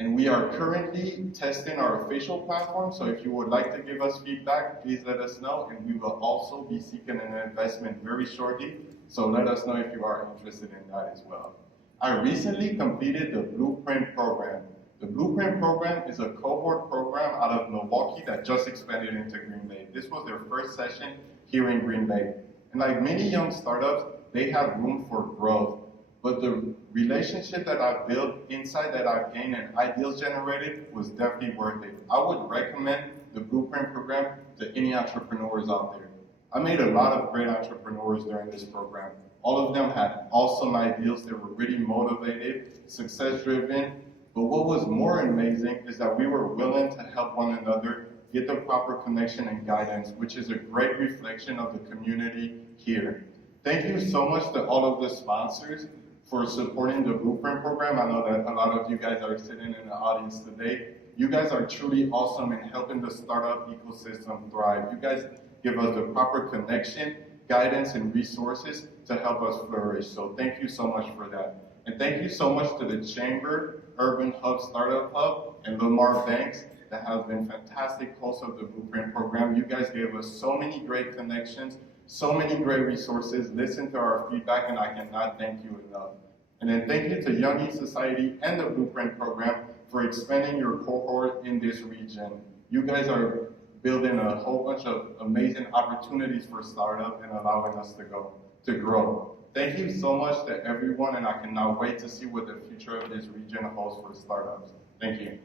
And we are currently testing our official platform, so if you would like to give us feedback, please let us know, and we will also be seeking an investment very shortly, so let us know if you are interested in that as well. I recently completed the Blueprint program. The Blueprint program is a cohort program out of Milwaukee that just expanded into Green Bay. This was their first session here in Green Bay. And like many young startups, they have room for growth. But the relationship that I've built, insight that I've gained, and ideas generated was definitely worth it. I would recommend the Blueprint program to any entrepreneurs out there. I made a lot of great entrepreneurs during this program. All of them had awesome ideas. They were really motivated, success-driven. But what was more amazing is that we were willing to help one another get the proper connection and guidance, which is a great reflection of the community here. Thank you so much to all of the sponsors for supporting the Blueprint program. I know that a lot of you guys are sitting in the audience today. You guys are truly awesome in helping the startup ecosystem thrive. You guys give us the proper connection, guidance, and resources to help us flourish. So thank you so much for that. And thank you so much to the Chamber, Urban Hub Startup Hub, and Lamar Banks that have been fantastic hosts of the Blueprint program. You guys gave us so many great connections, so many great resources, listen to our feedback, and I cannot thank you enough. And then thank you to Young East Society and the Blueprint program for expanding your cohort in this region. You guys are building a whole bunch of amazing opportunities for startup and allowing us to grow. Thank you so much to everyone, and I cannot wait to see what the future of this region holds for startups. Thank you.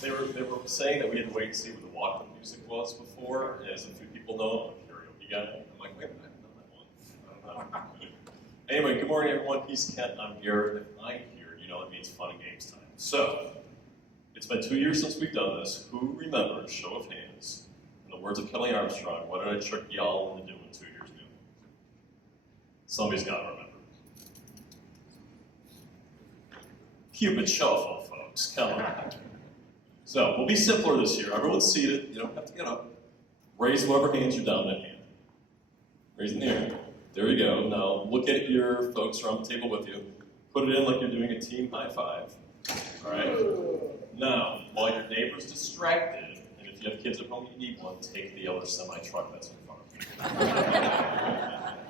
They were saying that we had to wait and see what the walk-up music was before, and as a few people know, I'm a karaoke guy. I'm like, wait a minute, I know that one. Anyway, good morning, everyone. He's Kent. I'm Garrett. If I'm here, you know it means fun and games time. So, it's been 2 years since we've done this. Who remembers, show of hands, in the words of Kelly Armstrong, what did I trick y'all into doing 2 years ago? Somebody's got to remember. Cupid Shuffle, folks. Come on. So, we'll be simpler this year. Everyone's seated. You don't have to get up. Raise whoever hands your dominant hand. Raise in the air. There you go. Now, look at your folks around the table with you. Put it in like you're doing a team high five. All right? Now, while your neighbor's distracted, and if you have kids at home, you need one, take the other semi-truck that's in front of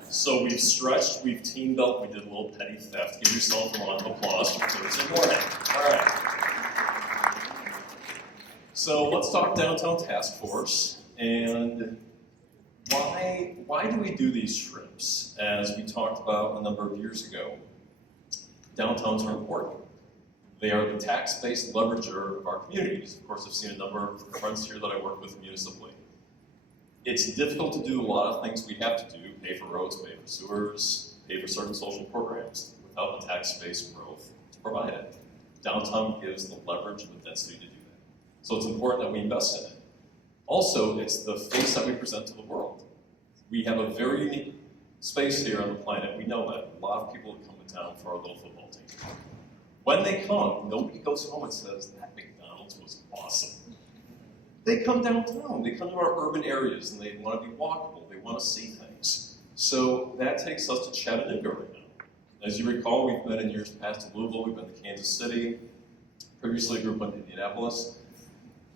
you. So we've stretched, we've teamed up, we did a little petty theft. Give yourself a round of applause for Thursday morning. All right. So let's talk Downtown Task Force, and why do we do these trips? As we talked about a number of years ago, downtowns are important. They are the tax-based leverager of our communities. Of course, I've seen a number of friends here that I work with municipally. It's difficult to do a lot of things we have to do, pay for roads, pay for sewers, pay for certain social programs, without the tax-based growth to provide it. Downtown gives the leverage and the density to do that. So it's important that we invest in it. Also, it's the face that we present to the world. We have a very unique space here on the planet. We know that. A lot of people come to town for our little football team. When they come, nobody goes home and says, that McDonald's was awesome. They come downtown, they come to our urban areas, and they want to be walkable, they want to see things. So that takes us to Chattanooga right now. As you recall, we've been in years past to Louisville, we've been to Kansas City, previously a group went to Indianapolis.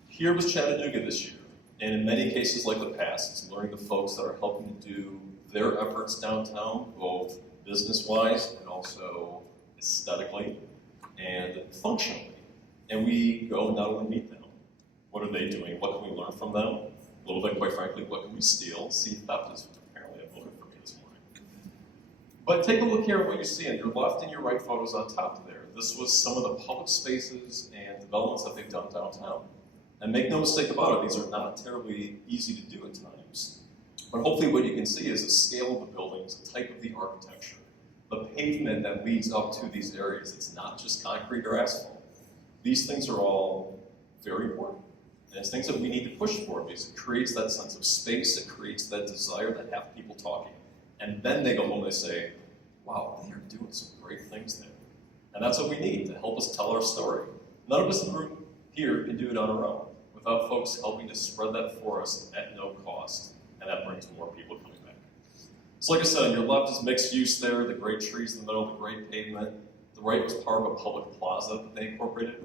Here was Chattanooga this year. And in many cases like the past, it's learning the folks that are helping to do their efforts downtown, both business-wise and also aesthetically and functionally. And we go not only meet them, what are they doing? What can we learn from them? A little bit, quite frankly, what can we steal? See, theft is apparently a motive for me this morning. But take a look here at what you see on your left and your right photos on top there. This was some of the public spaces and developments that they've done downtown. And make no mistake about it, these are not terribly easy to do at times. But hopefully what you can see is the scale of the buildings, the type of the architecture, the pavement that leads up to these areas. It's not just concrete or asphalt. These things are all very important. And it's things that we need to push for because it creates that sense of space, it creates that desire to have people talking. And then they go home and they say, wow, they are doing some great things there. And that's what we need to help us tell our story. None of us in the room here can do it on our own without folks helping to spread that for us at no cost. And that brings more people coming back. So like I said, on your left is mixed use there, the great trees in the middle, the great pavement. The right was part of a public plaza that they incorporated.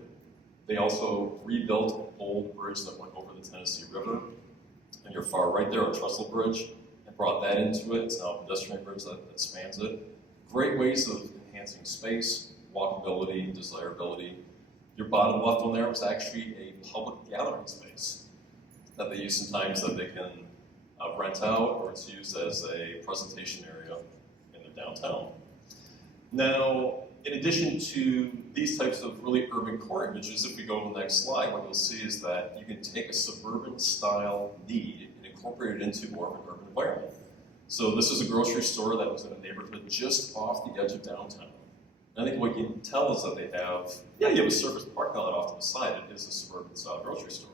They also rebuilt an old bridge that went over the Tennessee River. And your far right there, a trestle bridge, and brought that into it. It's now a pedestrian bridge that spans it. Great ways of enhancing space, walkability, desirability. Your bottom left one there was actually a public gathering space that they use sometimes that they can rent out, or it's used as a presentation area in their downtown. Now, in addition to these types of really urban core images, if we go to the next slide, what you'll see is that you can take a suburban style need and incorporate it into more of an urban environment. So this is a grocery store that was in a neighborhood just off the edge of downtown. And I think what you can tell is that they have, you have a surface parking lot off to the side. It is a suburban style grocery store,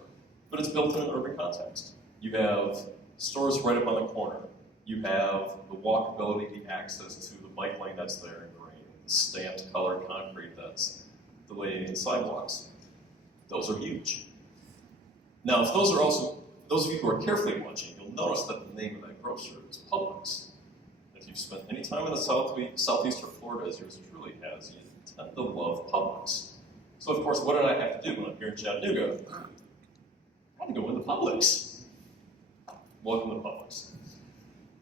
but it's built in an urban context. You have stores right up on the corner. You have the walkability, the access to the bike lane that's there in green, the stamped colored concrete that's delineating the sidewalks. Those are huge. Now, if those are also, those of you who are carefully watching, you'll notice that the name of that grocer is Publix. If you've spent any time in the southeastern Florida, as yours truly has, you tend to love Publix. So of course, what did I have to do when I'm here in Chattanooga? I had to go into Publix. Welcome to Publix.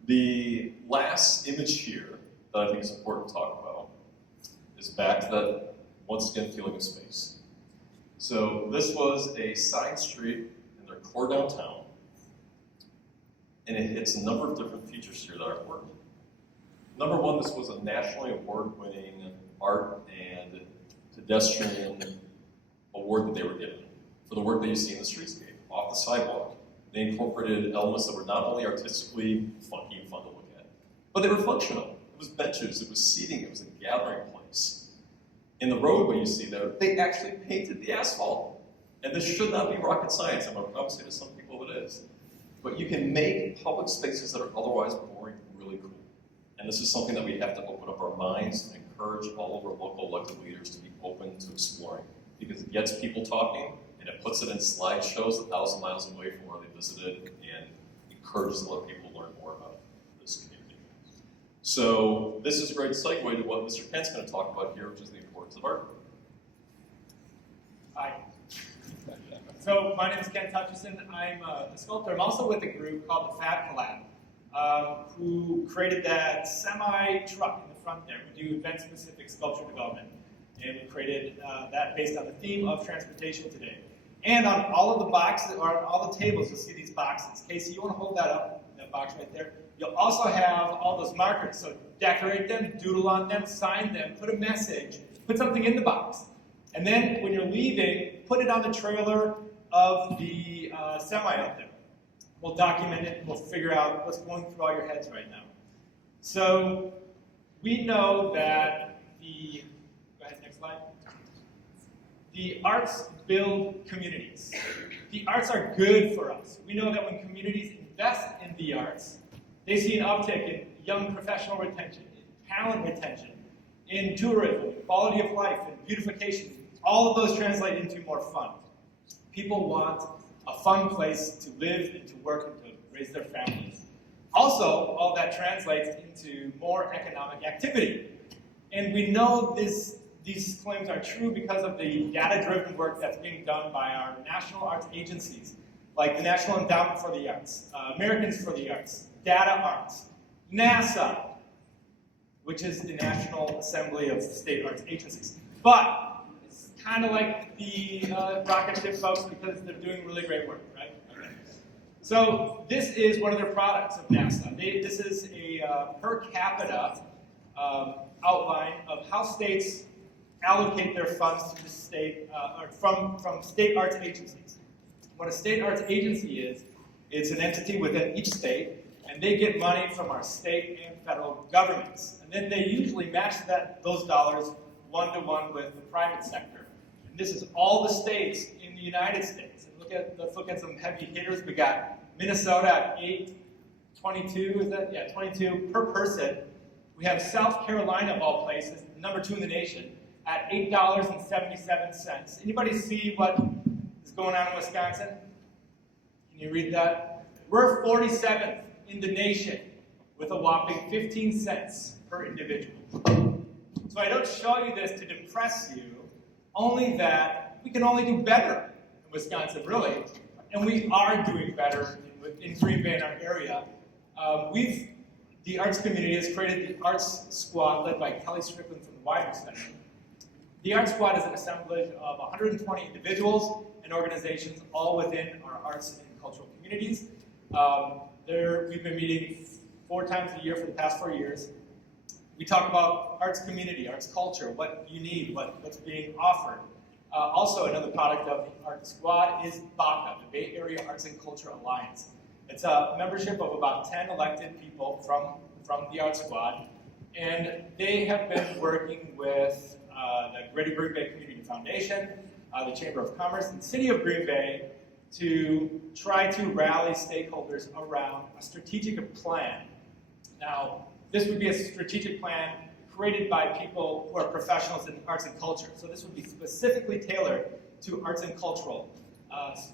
The last image here that I think is important to talk about is back to that, once again, feeling of space. So this was a side street in their core downtown, and it hits a number of different features here that are important. Number one, this was a nationally award-winning art and pedestrian award that they were given for the work that you see in the streetscape, off the sidewalk. They incorporated elements that were not only artistically funky and fun to look at, but they were functional. It was benches, it was seating, it was a gathering place. In the roadway you see there, they actually painted the asphalt. And this should not be rocket science. I'm going to probably say to some people it is. But you can make public spaces that are otherwise boring really cool. And this is something that we have to open up our minds and encourage all of our local elected leaders to be open to exploring. Because it gets people talking, and it puts it in slideshows 1,000 miles away from where they visited, and encourages other people to learn more about this community. So this is a great segue to what Mr. Kent's going to talk about here, which is the importance of art. Hi. So my name is Kent Hutchison. I'm a sculptor. I'm also with a group called the Fab Collab, who created that semi-truck in the front there. We do event-specific sculpture development. And we created that based on the theme of transportation today. And on all of the boxes, or on all the tables, you'll see these boxes. Casey, you want to hold that up, that box right there? You'll also have all those markers. So decorate them, doodle on them, sign them, put a message, put something in the box. And then when you're leaving, put it on the trailer of the semi out there. We'll document it, and we'll figure out what's going through all your heads right now. So we know that go ahead, next slide. The arts build communities. The arts are good for us. We know that when communities invest in the arts, they see an uptick in young professional retention, in talent retention, in tourism, quality of life, and beautification. All of those translate into more fun. People want a fun place to live and to work and to raise their families. Also, all that translates into more economic activity. And we know these claims are true because of the data-driven work that's being done by our national arts agencies, like the National Endowment for the Arts, Americans for the Arts, Data Arts, NASA, which is the National Assembly of State Arts Agencies. But it's kind of like the rocket ship folks because they're doing really great work, right? Okay. So this is one of their products of NASA. This is a per capita outline of how states allocate their funds to the state or from state arts agencies. What a state arts agency is, it's an entity within each state, and they get money from our state and federal governments. And then they usually match those dollars one-to-one with the private sector. And this is all the states in the United States. And let's look at some heavy hitters. We got Minnesota at 8.22, is that? Yeah, 22 per person. We have South Carolina, of all places, number 2 in the nation, at $8.77. Anybody see what is going on in Wisconsin? Can you read that? We're 47th in the nation with a whopping 15 cents per individual. So I don't show you this to depress you, only that we can only do better in Wisconsin, really. And we are doing better in Green Bay in our area. The arts community has created the Arts Squad led by Kelly Strickland from the Widener Center. The Arts Squad is an assemblage of 120 individuals and organizations, all within our arts and cultural communities. We've been meeting 4 times a year for the past 4 years. We talk about arts community, arts culture, what you need, what's being offered. Also, another product of the Arts Squad is BACA, the Bay Area Arts and Culture Alliance. It's a membership of about 10 elected people from the Arts Squad, and they have been working with the Greater Green Bay Community Foundation, the Chamber of Commerce, and the City of Green Bay to try to rally stakeholders around a strategic plan. Now, this would be a strategic plan created by people who are professionals in arts and culture. So this would be specifically tailored to arts and cultural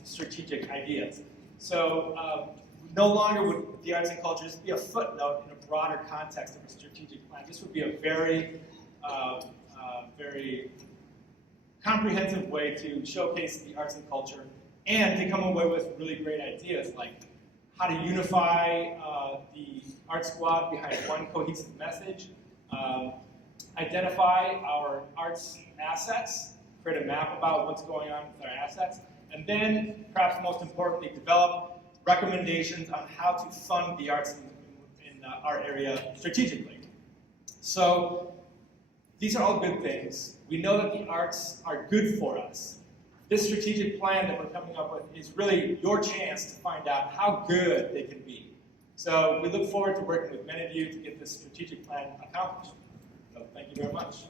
strategic ideas. So no longer would the arts and culture just be a footnote in a broader context of a strategic plan. This would be a very, very comprehensive way to showcase the arts and culture and to come away with really great ideas like how to unify the Art Squad behind one cohesive message, identify our arts assets, create a map about what's going on with our assets, and then, perhaps most importantly, develop recommendations on how to fund the arts in our area strategically. So these are all good things. We know that the arts are good for us. This strategic plan that we're coming up with is really your chance to find out how good they can be. So we look forward to working with many of you to get this strategic plan accomplished. So thank you very much.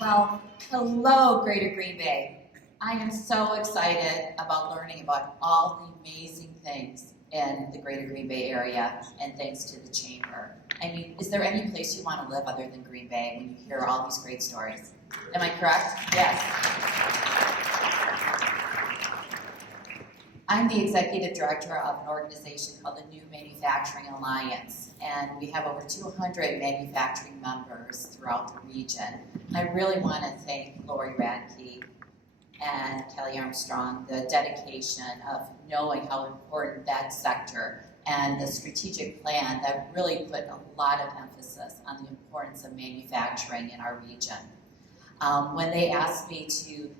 Well, hello, Greater Green Bay. I am so excited about learning about all the amazing things in the Greater Green Bay area, and thanks to the Chamber. I mean, is there any place you want to live other than Green Bay when you hear all these great stories? Am I correct? Yes. I'm the executive director of an organization called the New Manufacturing Alliance, and we have over 200 manufacturing members throughout the region. I really want to thank Lori Radke and Kelly Armstrong, the dedication of knowing how important that sector and the strategic plan that really put a lot of emphasis on the importance of manufacturing in our region. When they asked me to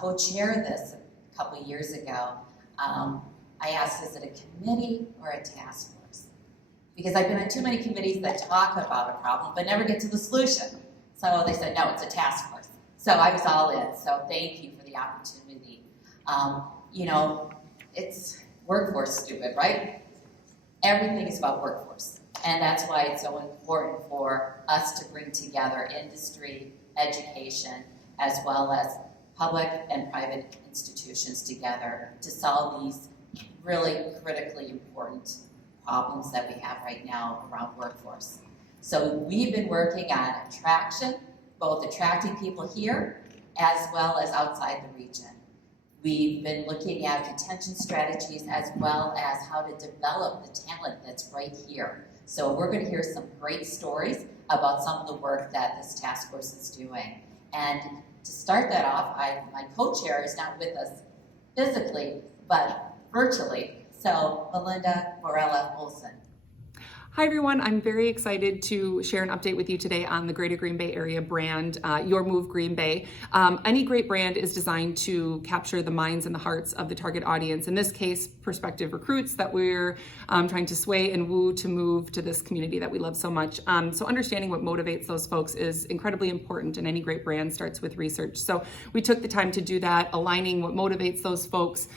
co-chair this a couple of years ago, I asked, is it a committee or a task force? Because I've been on too many committees that talk about a problem but never get to the solution. So they said, no, it's a task force. So I was all in, so thank you for the opportunity. You know, it's workforce stupid, right? Everything is about workforce. And that's why it's so important for us to bring together industry, education, as well as public and private institutions together to solve these really critically important problems that we have right now around workforce. So we've been working on attraction, both attracting people here as well as outside the region. We've been looking at retention strategies as well as how to develop the talent that's right here. So we're going to hear some great stories about some of the work that this task force is doing. And to start that off, my co-chair is not with us physically, but virtually. So Melinda Morella Olson. Hi everyone, I'm very excited to share an update with you today on the Greater Green Bay Area brand, Your Move Green Bay. Any great brand is designed to capture the minds and the hearts of the target audience. In this case, prospective recruits that we're trying to sway and woo to move to this community that we love so much. So understanding what motivates those folks is incredibly important, and any great brand starts with research. So we took the time to do that, aligning what motivates those folks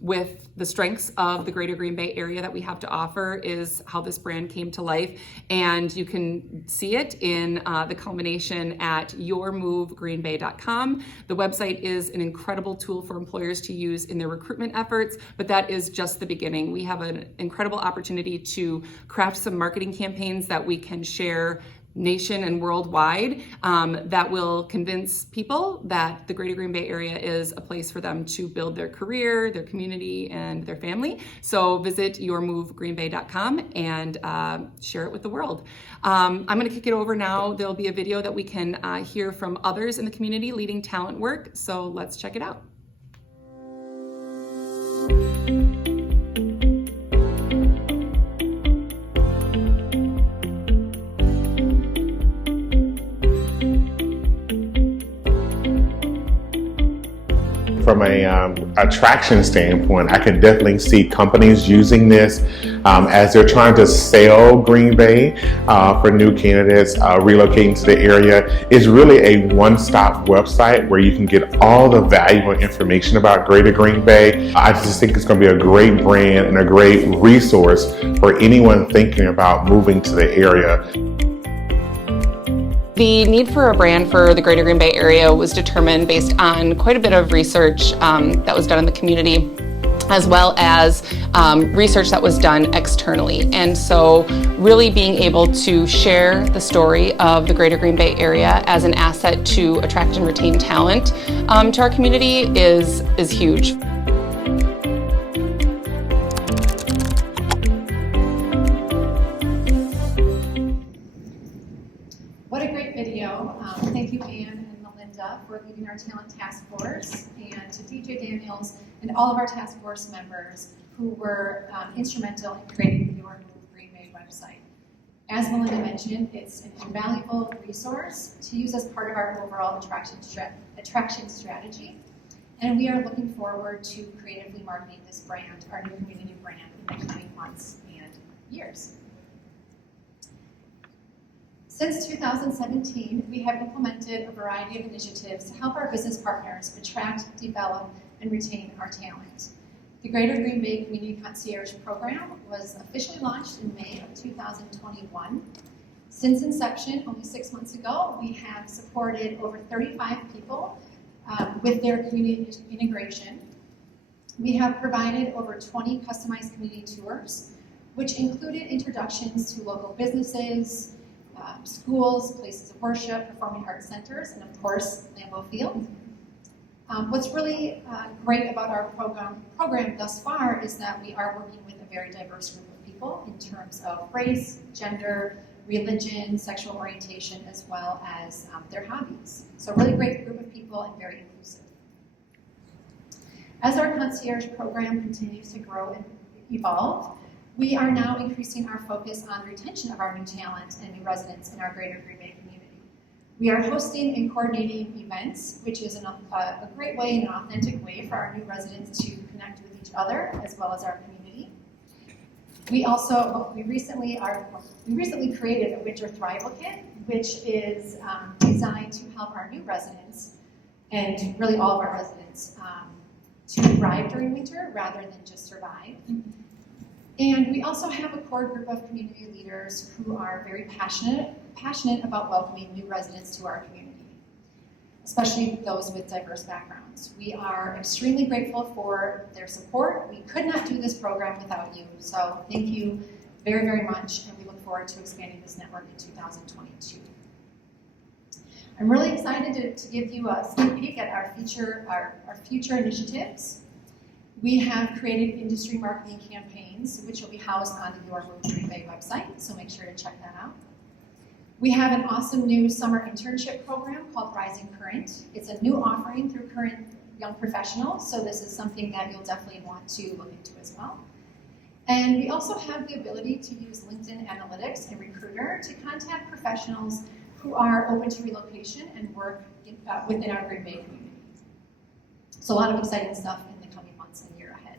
with the strengths of the Greater Green Bay Area that we have to offer is how this brand came to life. And you can see it in the culmination at yourmovegreenbay.com. The website is an incredible tool for employers to use in their recruitment efforts, but that is just the beginning. We have an incredible opportunity to craft some marketing campaigns that we can share nation and worldwide that will convince people that the Greater Green Bay Area is a place for them to build their career, their community, and their family. So visit yourmovegreenbay.com and share it with the world. I'm going to kick it over now. There'll be a video that we can hear from others in the community leading talent work. So let's check it out. From a attraction standpoint, I can definitely see companies using this as they're trying to sell Green Bay for new candidates relocating to the area. It's really a one-stop website where you can get all the valuable information about Greater Green Bay. I just think it's going to be a great brand and a great resource for anyone thinking about moving to the area. The need for a brand for the Greater Green Bay Area was determined based on quite a bit of research that was done in the community, as well as research that was done externally. And so really being able to share the story of the Greater Green Bay Area as an asset to attract and retain talent to our community is huge. What a great video. Thank you, Anne and Melinda, for leading our talent task force, and to DJ Daniels and all of our task force members who were instrumental in creating the Your Move Green Bay website. As Melinda mentioned, it's an invaluable resource to use as part of our overall attraction strategy. And we are looking forward to creatively marketing this brand, our new community brand, in the coming months and years. Since 2017, we have implemented a variety of initiatives to help our business partners attract, develop, and retain our talent. The Greater Green Bay Community Concierge Program was officially launched in May of 2021. Since inception, only 6 months ago, we have supported over 35 people with their community integration. We have provided over 20 customized community tours, which included introductions to local businesses, schools, places of worship, performing arts centers, and of course, Lambeau Field. What's really great about our program thus far is that we are working with a very diverse group of people in terms of race, gender, religion, sexual orientation, as well as their hobbies. So a really great group of people and very inclusive. As our concierge program continues to grow and evolve, we are now increasing our focus on the retention of our new talent and new residents in our Greater Green Bay community. We are hosting and coordinating events, which is a great way and an authentic way for our new residents to connect with each other as well as our community. We recently created a Winter Thrival Kit, which is designed to help our new residents and really all of our residents to thrive during winter rather than just survive. And we also have a core group of community leaders who are very passionate about welcoming new residents to our community, especially those with diverse backgrounds. We are extremely grateful for their support. We could not do this program without you, so thank you very, very much, and we look forward to expanding this network in 2022. I'm really excited to give you a sneak peek at our future initiatives. We have created industry marketing campaigns, which will be housed on the Your Move Green Bay website, so make sure to check that out. We have an awesome new summer internship program called Rising Current. It's a new offering through Current young professionals, so this is something that you'll definitely want to look into as well. And we also have the ability to use LinkedIn Analytics and Recruiter to contact professionals who are open to relocation and work within our Green Bay community. So a lot of exciting stuff in the coming months and year ahead.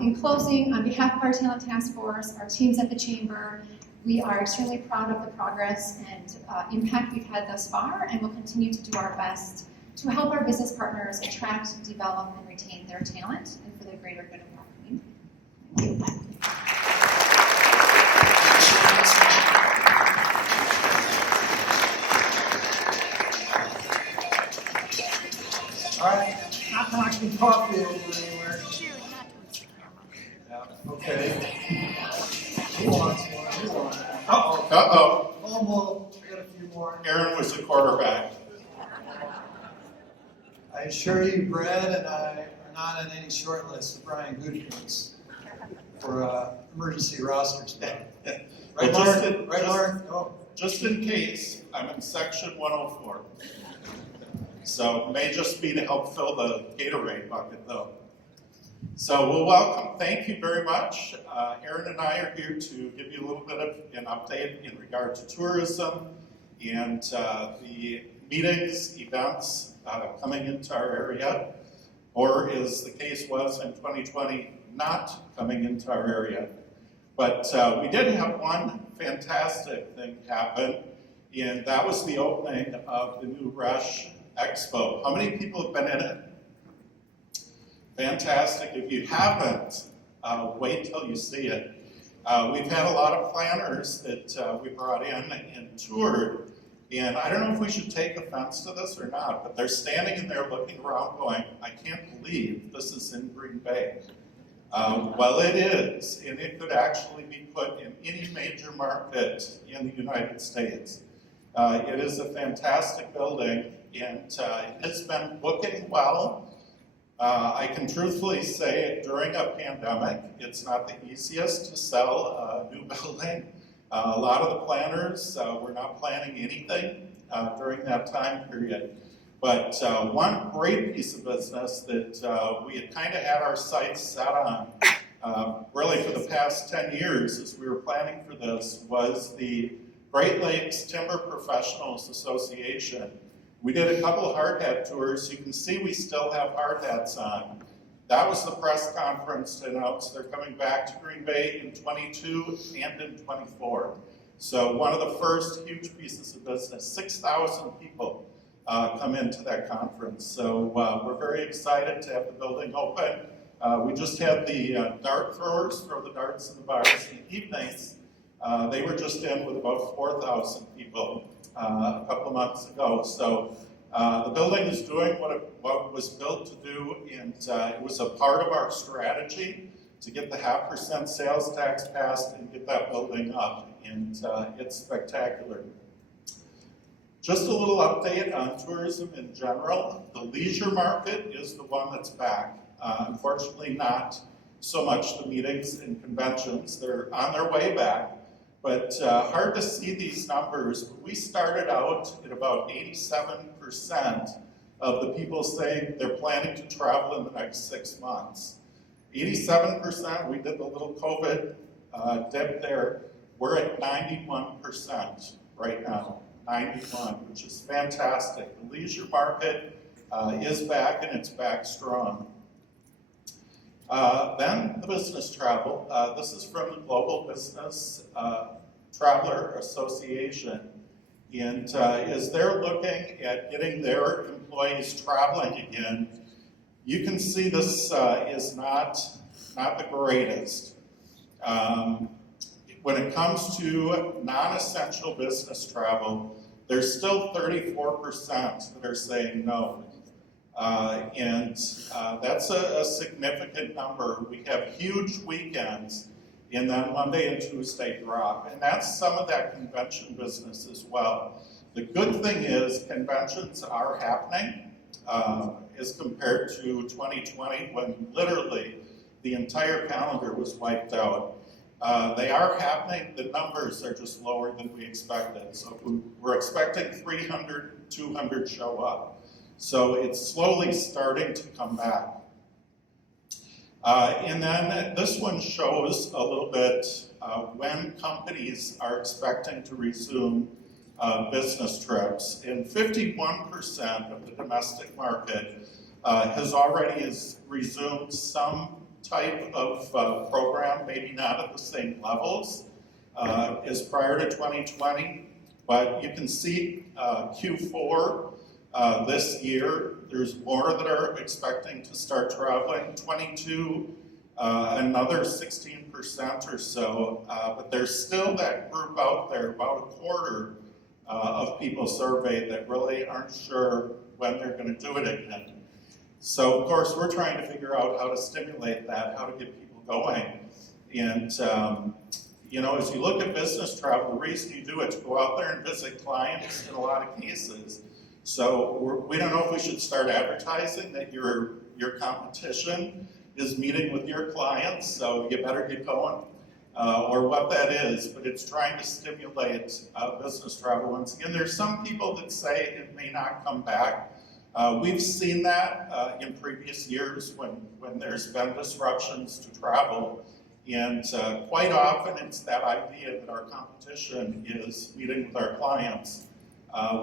In closing, on behalf of our Talent Task Force, our teams at the Chamber, we are extremely proud of the progress and impact we've had thus far, and will continue to do our best to help our business partners attract, develop, and retain their talent, and for the greater good of our community. Thank you. All right, not knocking coffee over anywhere. Yeah, okay. Who wants one? Who wants one? Uh-oh. Almost, I got a few more. Aaron was the quarterback. I assure you, Brad and I are not on any short list of Brian Goodkins for emergency roster spot. Right, Well, Mark? Right, Mark? Oh. Just in case, I'm in section 104. So may just be to help fill the Gatorade bucket though. So we'll welcome, thank you very much. Aaron and I are here to give you a little bit of an update in regard to tourism and the meetings, events coming into our area, or as the case was in 2020, not coming into our area. But we did have one fantastic thing happen, and that was the opening of the new Rush Expo. How many people have been in it? Fantastic. If you haven't, wait till you see it. We've had a lot of planners that we brought in and toured, and I don't know if we should take offense to this or not, but they're standing in there looking around going, I can't believe this is in Green Bay. Well, it is, and it could actually be put in any major market in the United States. It is a fantastic building, and it has been booking well. I can truthfully say during a pandemic, it's not the easiest to sell a new building. A lot of the planners were not planning anything during that time period. But one great piece of business that we had kind of had our sights set on, really for the past 10 years as we were planning for this, was the Great Lakes Timber Professionals Association. We did a couple of hard hat tours. You can see we still have hard hats on. That was the press conference to announce they're coming back to Green Bay in 22 and in 24. So one of the first huge pieces of business, 6,000 people come into that conference. So we're very excited to have the building open. We just had the dart throwers throw the darts in the bars in the evenings. They were just in with about 4,000 people a couple of months ago. So the building is doing what it was built to do, and it was a part of our strategy to get the 0.5% sales tax passed and get that building up, and it's spectacular. Just a little update on tourism in general. The leisure market is the one that's back. Unfortunately, not so much the meetings and conventions. They're on their way back. But hard to see these numbers. We started out at about 87% of the people saying they're planning to travel in the next 6 months. 87%, we did the little COVID dip there. We're at 91% right now, 91, which is fantastic. The leisure market is back, and it's back strong. Then the business travel. This is from the Global Business Traveler Association. And as they're looking at getting their employees traveling again, you can see this is not the greatest. When it comes to non-essential business travel, there's still 34% that are saying no. And that's a significant number. We have huge weekends, and then Monday and Tuesday drop. And that's some of that convention business as well. The good thing is conventions are happening as compared to 2020, when literally the entire calendar was wiped out. They are happening. The numbers are just lower than we expected. So we're expecting 300, 200 show up. So it's slowly starting to come back. And then this one shows a little bit when companies are expecting to resume business trips. And 51% of the domestic market has already resumed some type of program, maybe not at the same levels as prior to 2020. But you can see Q4 this year, there's more that are expecting to start traveling, 22, another 16% or so, but there's still that group out there, about a quarter of people surveyed that really aren't sure when they're going to do it again. So of course we're trying to figure out how to stimulate that, how to get people going. And you know, as you look at business travel, the reason you do it is to go out there and visit clients in a lot of cases. So we don't know if we should start advertising that your competition is meeting with your clients, so you better get going, or what that is, but it's trying to stimulate business travel. Once again, there's some people that say it may not come back. We've seen that in previous years when there's been disruptions to travel, and quite often it's that idea that our competition is meeting with our clients.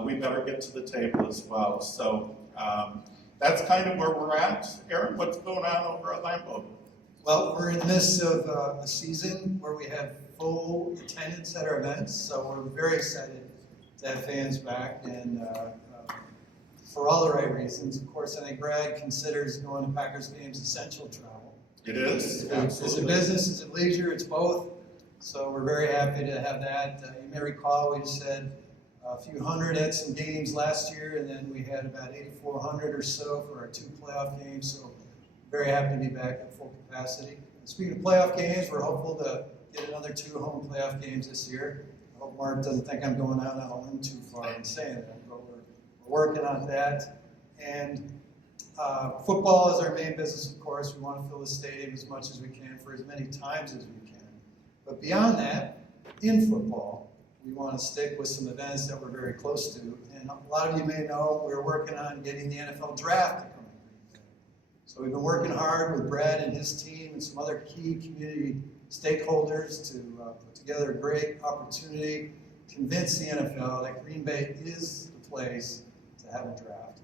We better get to the table as well. So that's kind of where we're at. Aaron, what's going on over at Lambeau? Well, we're in the midst of a season where we have full attendance at our events, so we're very excited to have fans back, and for all the right reasons. Of course, I think Brad considers going to Packers games essential travel. It is, It's a business, it's a leisure, it's both. So we're very happy to have that. You may recall we just had a few hundred at some games last year, and then we had about 8,400 or so for our 2 playoff games. So very happy to be back at full capacity. And speaking of playoff games, we're hopeful to get another 2 home playoff games this year. I hope Mark doesn't think I'm going out on a limb too far in saying that, but we're working on that. And football is our main business, of course. We want to fill the stadium as much as we can for as many times as we can. But beyond that, in football, we want to stick with some events that we're very close to. And a lot of you may know we're working on getting the NFL draft to come in. So we've been working hard with Brad and his team and some other key community stakeholders to put together a great opportunity, convince the NFL that Green Bay is the place to have a draft.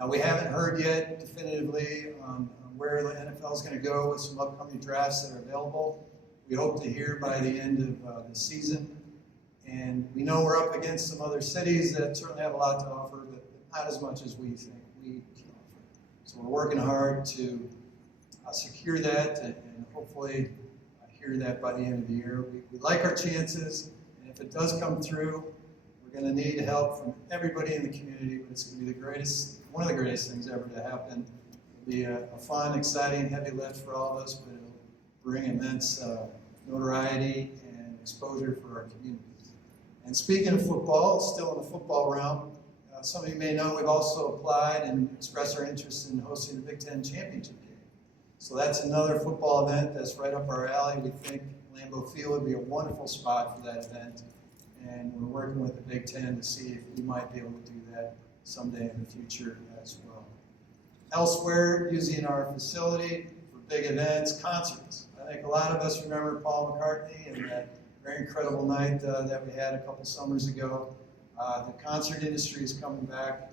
Now, we haven't heard yet definitively on where the NFL is going to go with some upcoming drafts that are available. We hope to hear by the end of the season. And we know we're up against some other cities that certainly have a lot to offer, but not as much as we think we can offer. So we're working hard to secure that and hopefully hear that by the end of the year. We like our chances, and if it does come through, we're going to need help from everybody in the community, but it's going to be one of the greatest things ever to happen. It'll be a fun, exciting, heavy lift for all of us, but it'll bring immense notoriety and exposure for our community. And speaking of football, still in the football realm, some of you may know we've also applied and expressed our interest in hosting the Big Ten Championship game. So that's another football event that's right up our alley. We think Lambeau Field would be a wonderful spot for that event. And we're working with the Big Ten to see if we might be able to do that someday in the future as well. Elsewhere, using our facility for big events, concerts. I think a lot of us remember Paul McCartney and that very incredible night that we had a couple summers ago. The concert industry is coming back,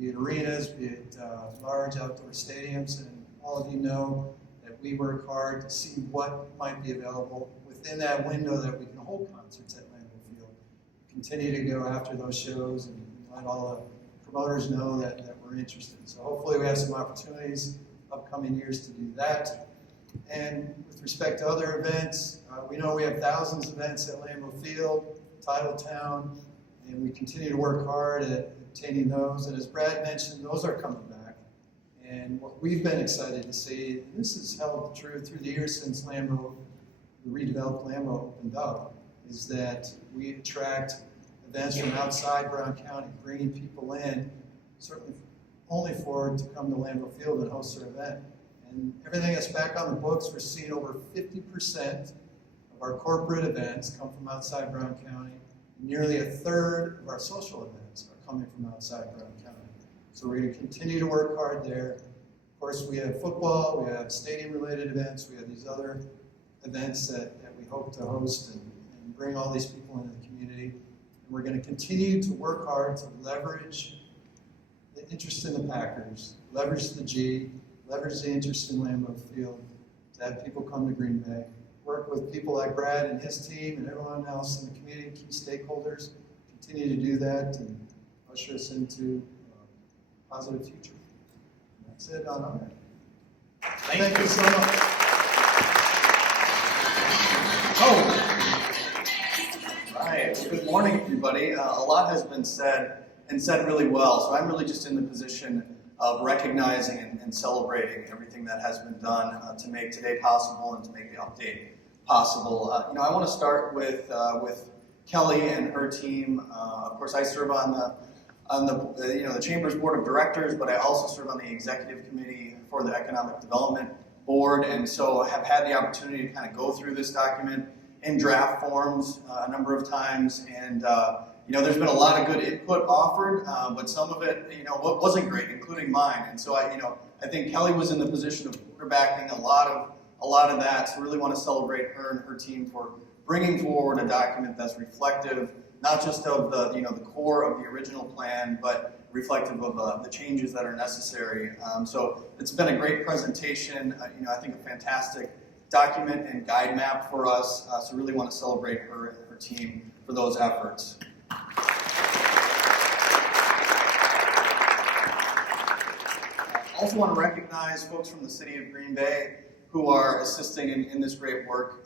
be it arenas, be it large outdoor stadiums, and all of you know that we work hard to see what might be available within that window that we can hold concerts at Lambeau Field. Continue to go after those shows and let all the promoters know that we're interested. So hopefully we have some opportunities upcoming years to do that. And with respect to other events, we know we have thousands of events at Lambeau Field, Titletown, and we continue to work hard at obtaining those. And as Brad mentioned, those are coming back. And what we've been excited to see, and this has held true through the years since Lambeau, the redeveloped Lambeau opened up, is that we attract events from outside Brown County, bringing people in, certainly only for to come to Lambeau Field and host their event. And everything that's back on the books, we're seeing over 50% of our corporate events come from outside Brown County. Nearly a third of our social events are coming from outside Brown County. So we're going to continue to work hard there. Of course, we have football, we have stadium-related events, we have these other events that we hope to host and bring all these people into the community. And we're going to continue to work hard to leverage the interest in the Packers, leverage the G, leverage the interest in Lambeau Field, to have people come to Green Bay. Work with people like Brad and his team and everyone else in the community, key stakeholders, continue to do that and usher us into a positive future. And that's it on our end. Thank you so much. Right. Good morning, everybody. A lot has been said and said really well. So I'm really just in the position of recognizing and celebrating everything that has been done to make today possible and to make the update possible. I want to start with Kelly and her team. Of course, I serve on the Chamber's Board of Directors, but I also serve on the Executive Committee for the Economic Development Board, and so I have had the opportunity to kind of go through this document in draft forms a number of times, and there's been a lot of good input offered, but some of it, wasn't great, including mine. And so I think Kelly was in the position of quarterbacking a lot of that. So I really want to celebrate her and her team for bringing forward a document that's reflective, not just of the core of the original plan, but reflective of the changes that are necessary. So it's been a great presentation. I think a fantastic document and guide map for us. So really want to celebrate her and her team for those efforts. Also want to recognize folks from the city of Green Bay who are assisting in this great work,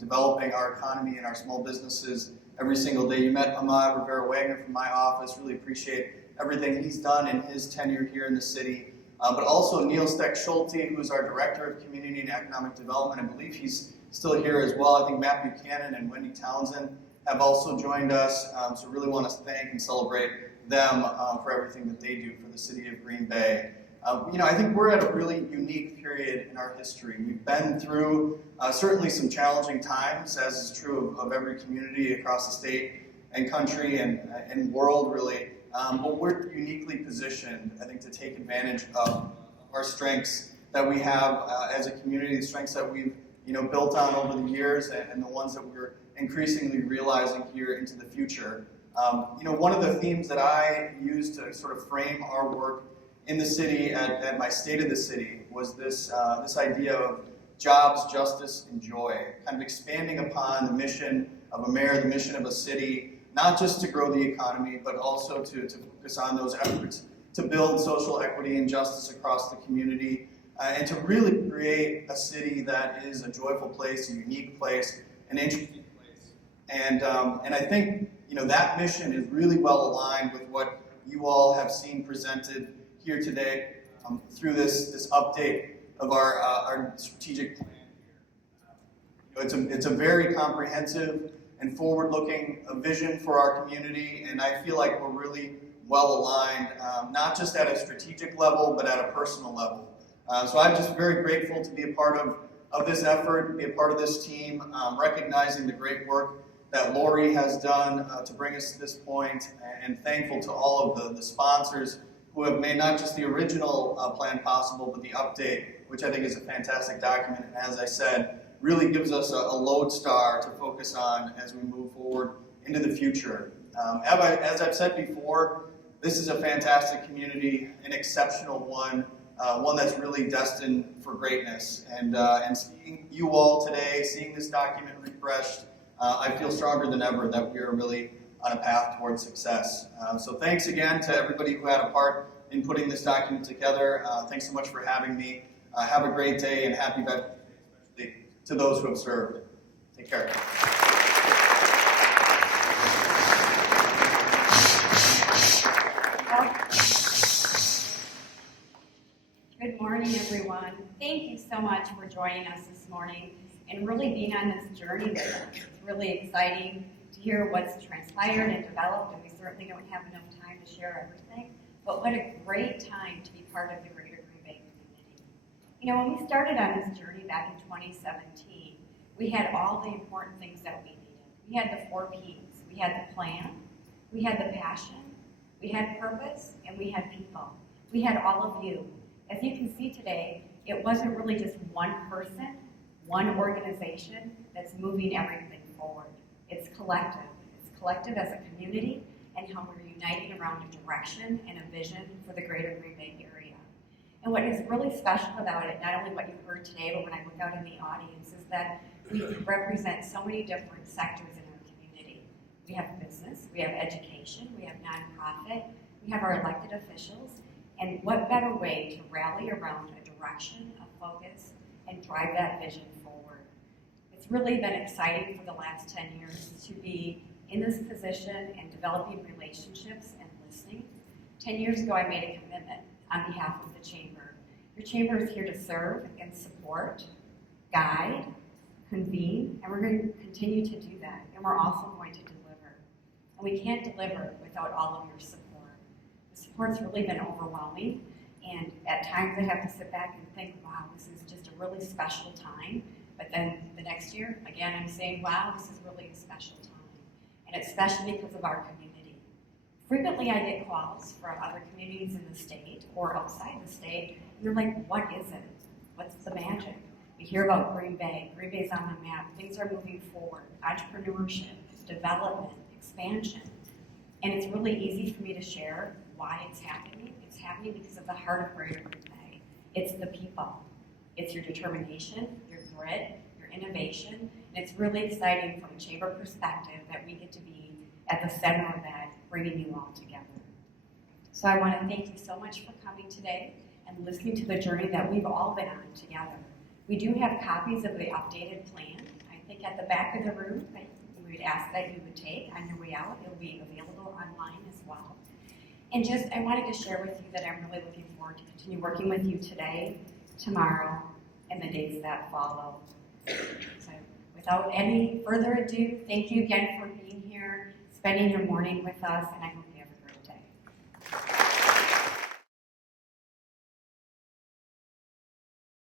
developing our economy and our small businesses every single day. You met Ahmad Rivera-Wagner from my office. Really appreciate everything he's done in his tenure here in the city. But also Neil Steck-Schulte, who's our Director of Community and Economic Development. I believe he's still here as well. I think Matt Buchanan and Wendy Townsend have also joined us. So really want to thank and celebrate them for everything that they do for the city of Green Bay. I think we're at a really unique period in our history. We've been through certainly some challenging times, as is true of every community across the state and country and world, really. But we're uniquely positioned, I think, to take advantage of our strengths that we have as a community, the strengths that we've built on over the years, and the ones that we're increasingly realizing here into the future. One of the themes that I used to sort of frame our work in the city at my State of the City was this idea of jobs, justice, and joy, kind of expanding upon the mission of a mayor, the mission of a city, not just to grow the economy, but also to focus on those efforts to build social equity and justice across the community, and to really create a city that is a joyful place, a unique place, an interesting place. And I think that mission is really well aligned with what you all have seen presented here today through this update of our strategic plan here. It's a very comprehensive and forward-looking vision for our community, and I feel like we're really well aligned, not just at a strategic level, but at a personal level. So I'm just very grateful to be a part of this effort, be a part of this team, recognizing the great work that Lori has done to bring us to this point, and thankful to all of the sponsors who have made not just the original plan possible, but the update, which I think is a fantastic document, and as I said, really gives us a lodestar to focus on as we move forward into the future. As I've said before, this is a fantastic community, an exceptional one, one that's really destined for greatness. And seeing you all today, seeing this document refreshed, I feel stronger than ever that we are really on a path towards success. So thanks again to everybody who had a part in putting this document together. Thanks so much for having me. Have a great day, and happy Veterans Day, especially to those who have served. Take care. Good morning, everyone. Thank you so much for joining us this morning and really being on this journey with us. It's really exciting to hear what's transpired and developed, and we certainly don't have enough time to share everything. But what a great time to be part of the Greater Green Bay community. When we started on this journey back in 2017, we had all the important things that we needed. We had the 4 Ps. We had the plan, we had the passion, We had purpose and we had people. We had all of you. As you can see today, it wasn't really just one person, one organization that's moving everything forward. It's collective. It's collective as a community and how we're uniting around a direction and a vision for the greater Green Bay area. And what is really special about it, not only what you heard today, but when I look out in the audience, is that we represent so many different sectors in our community. We have business, we have education, we have nonprofit, we have our elected officials, and what better way to rally around a direction, a focus, and drive that vision forward. It's really been exciting for the last 10 years to be in this position and developing relationships and listening. 10 years ago, I made a commitment on behalf of the Chamber. Your Chamber is here to serve and support, guide, convene, and we're going to continue to do that. And we're also going to deliver. And we can't deliver without all of your support. The support's really been overwhelming, and at times I have to sit back and think, wow, this is just a really special time. But then the next year, again, I'm saying, wow, this is really a special time. And it's special because of our community. Frequently I get calls from other communities in the state or outside the state, and they're like, what is it? What's the magic? We hear about Green Bay. Green Bay's on the map. Things are moving forward. Entrepreneurship, development, expansion. And it's really easy for me to share why it's happening. It's happening because of the heart of Greater Green Bay. It's the people. It's your determination, your grit, your innovation. And it's really exciting from a Chamber perspective that we get to be at the center of that, bringing you all together. So I want to thank you so much for coming today and listening to the journey that we've all been on together. We do have copies of the updated plan. I think at the back of the room that we would ask that you would take on your way out. It'll be available online as well. And just, I wanted to share with you that I'm really looking forward to continue working with you today, tomorrow, and the days that follow. So without any further ado, thank you again for being here, spending your morning with us, and I hope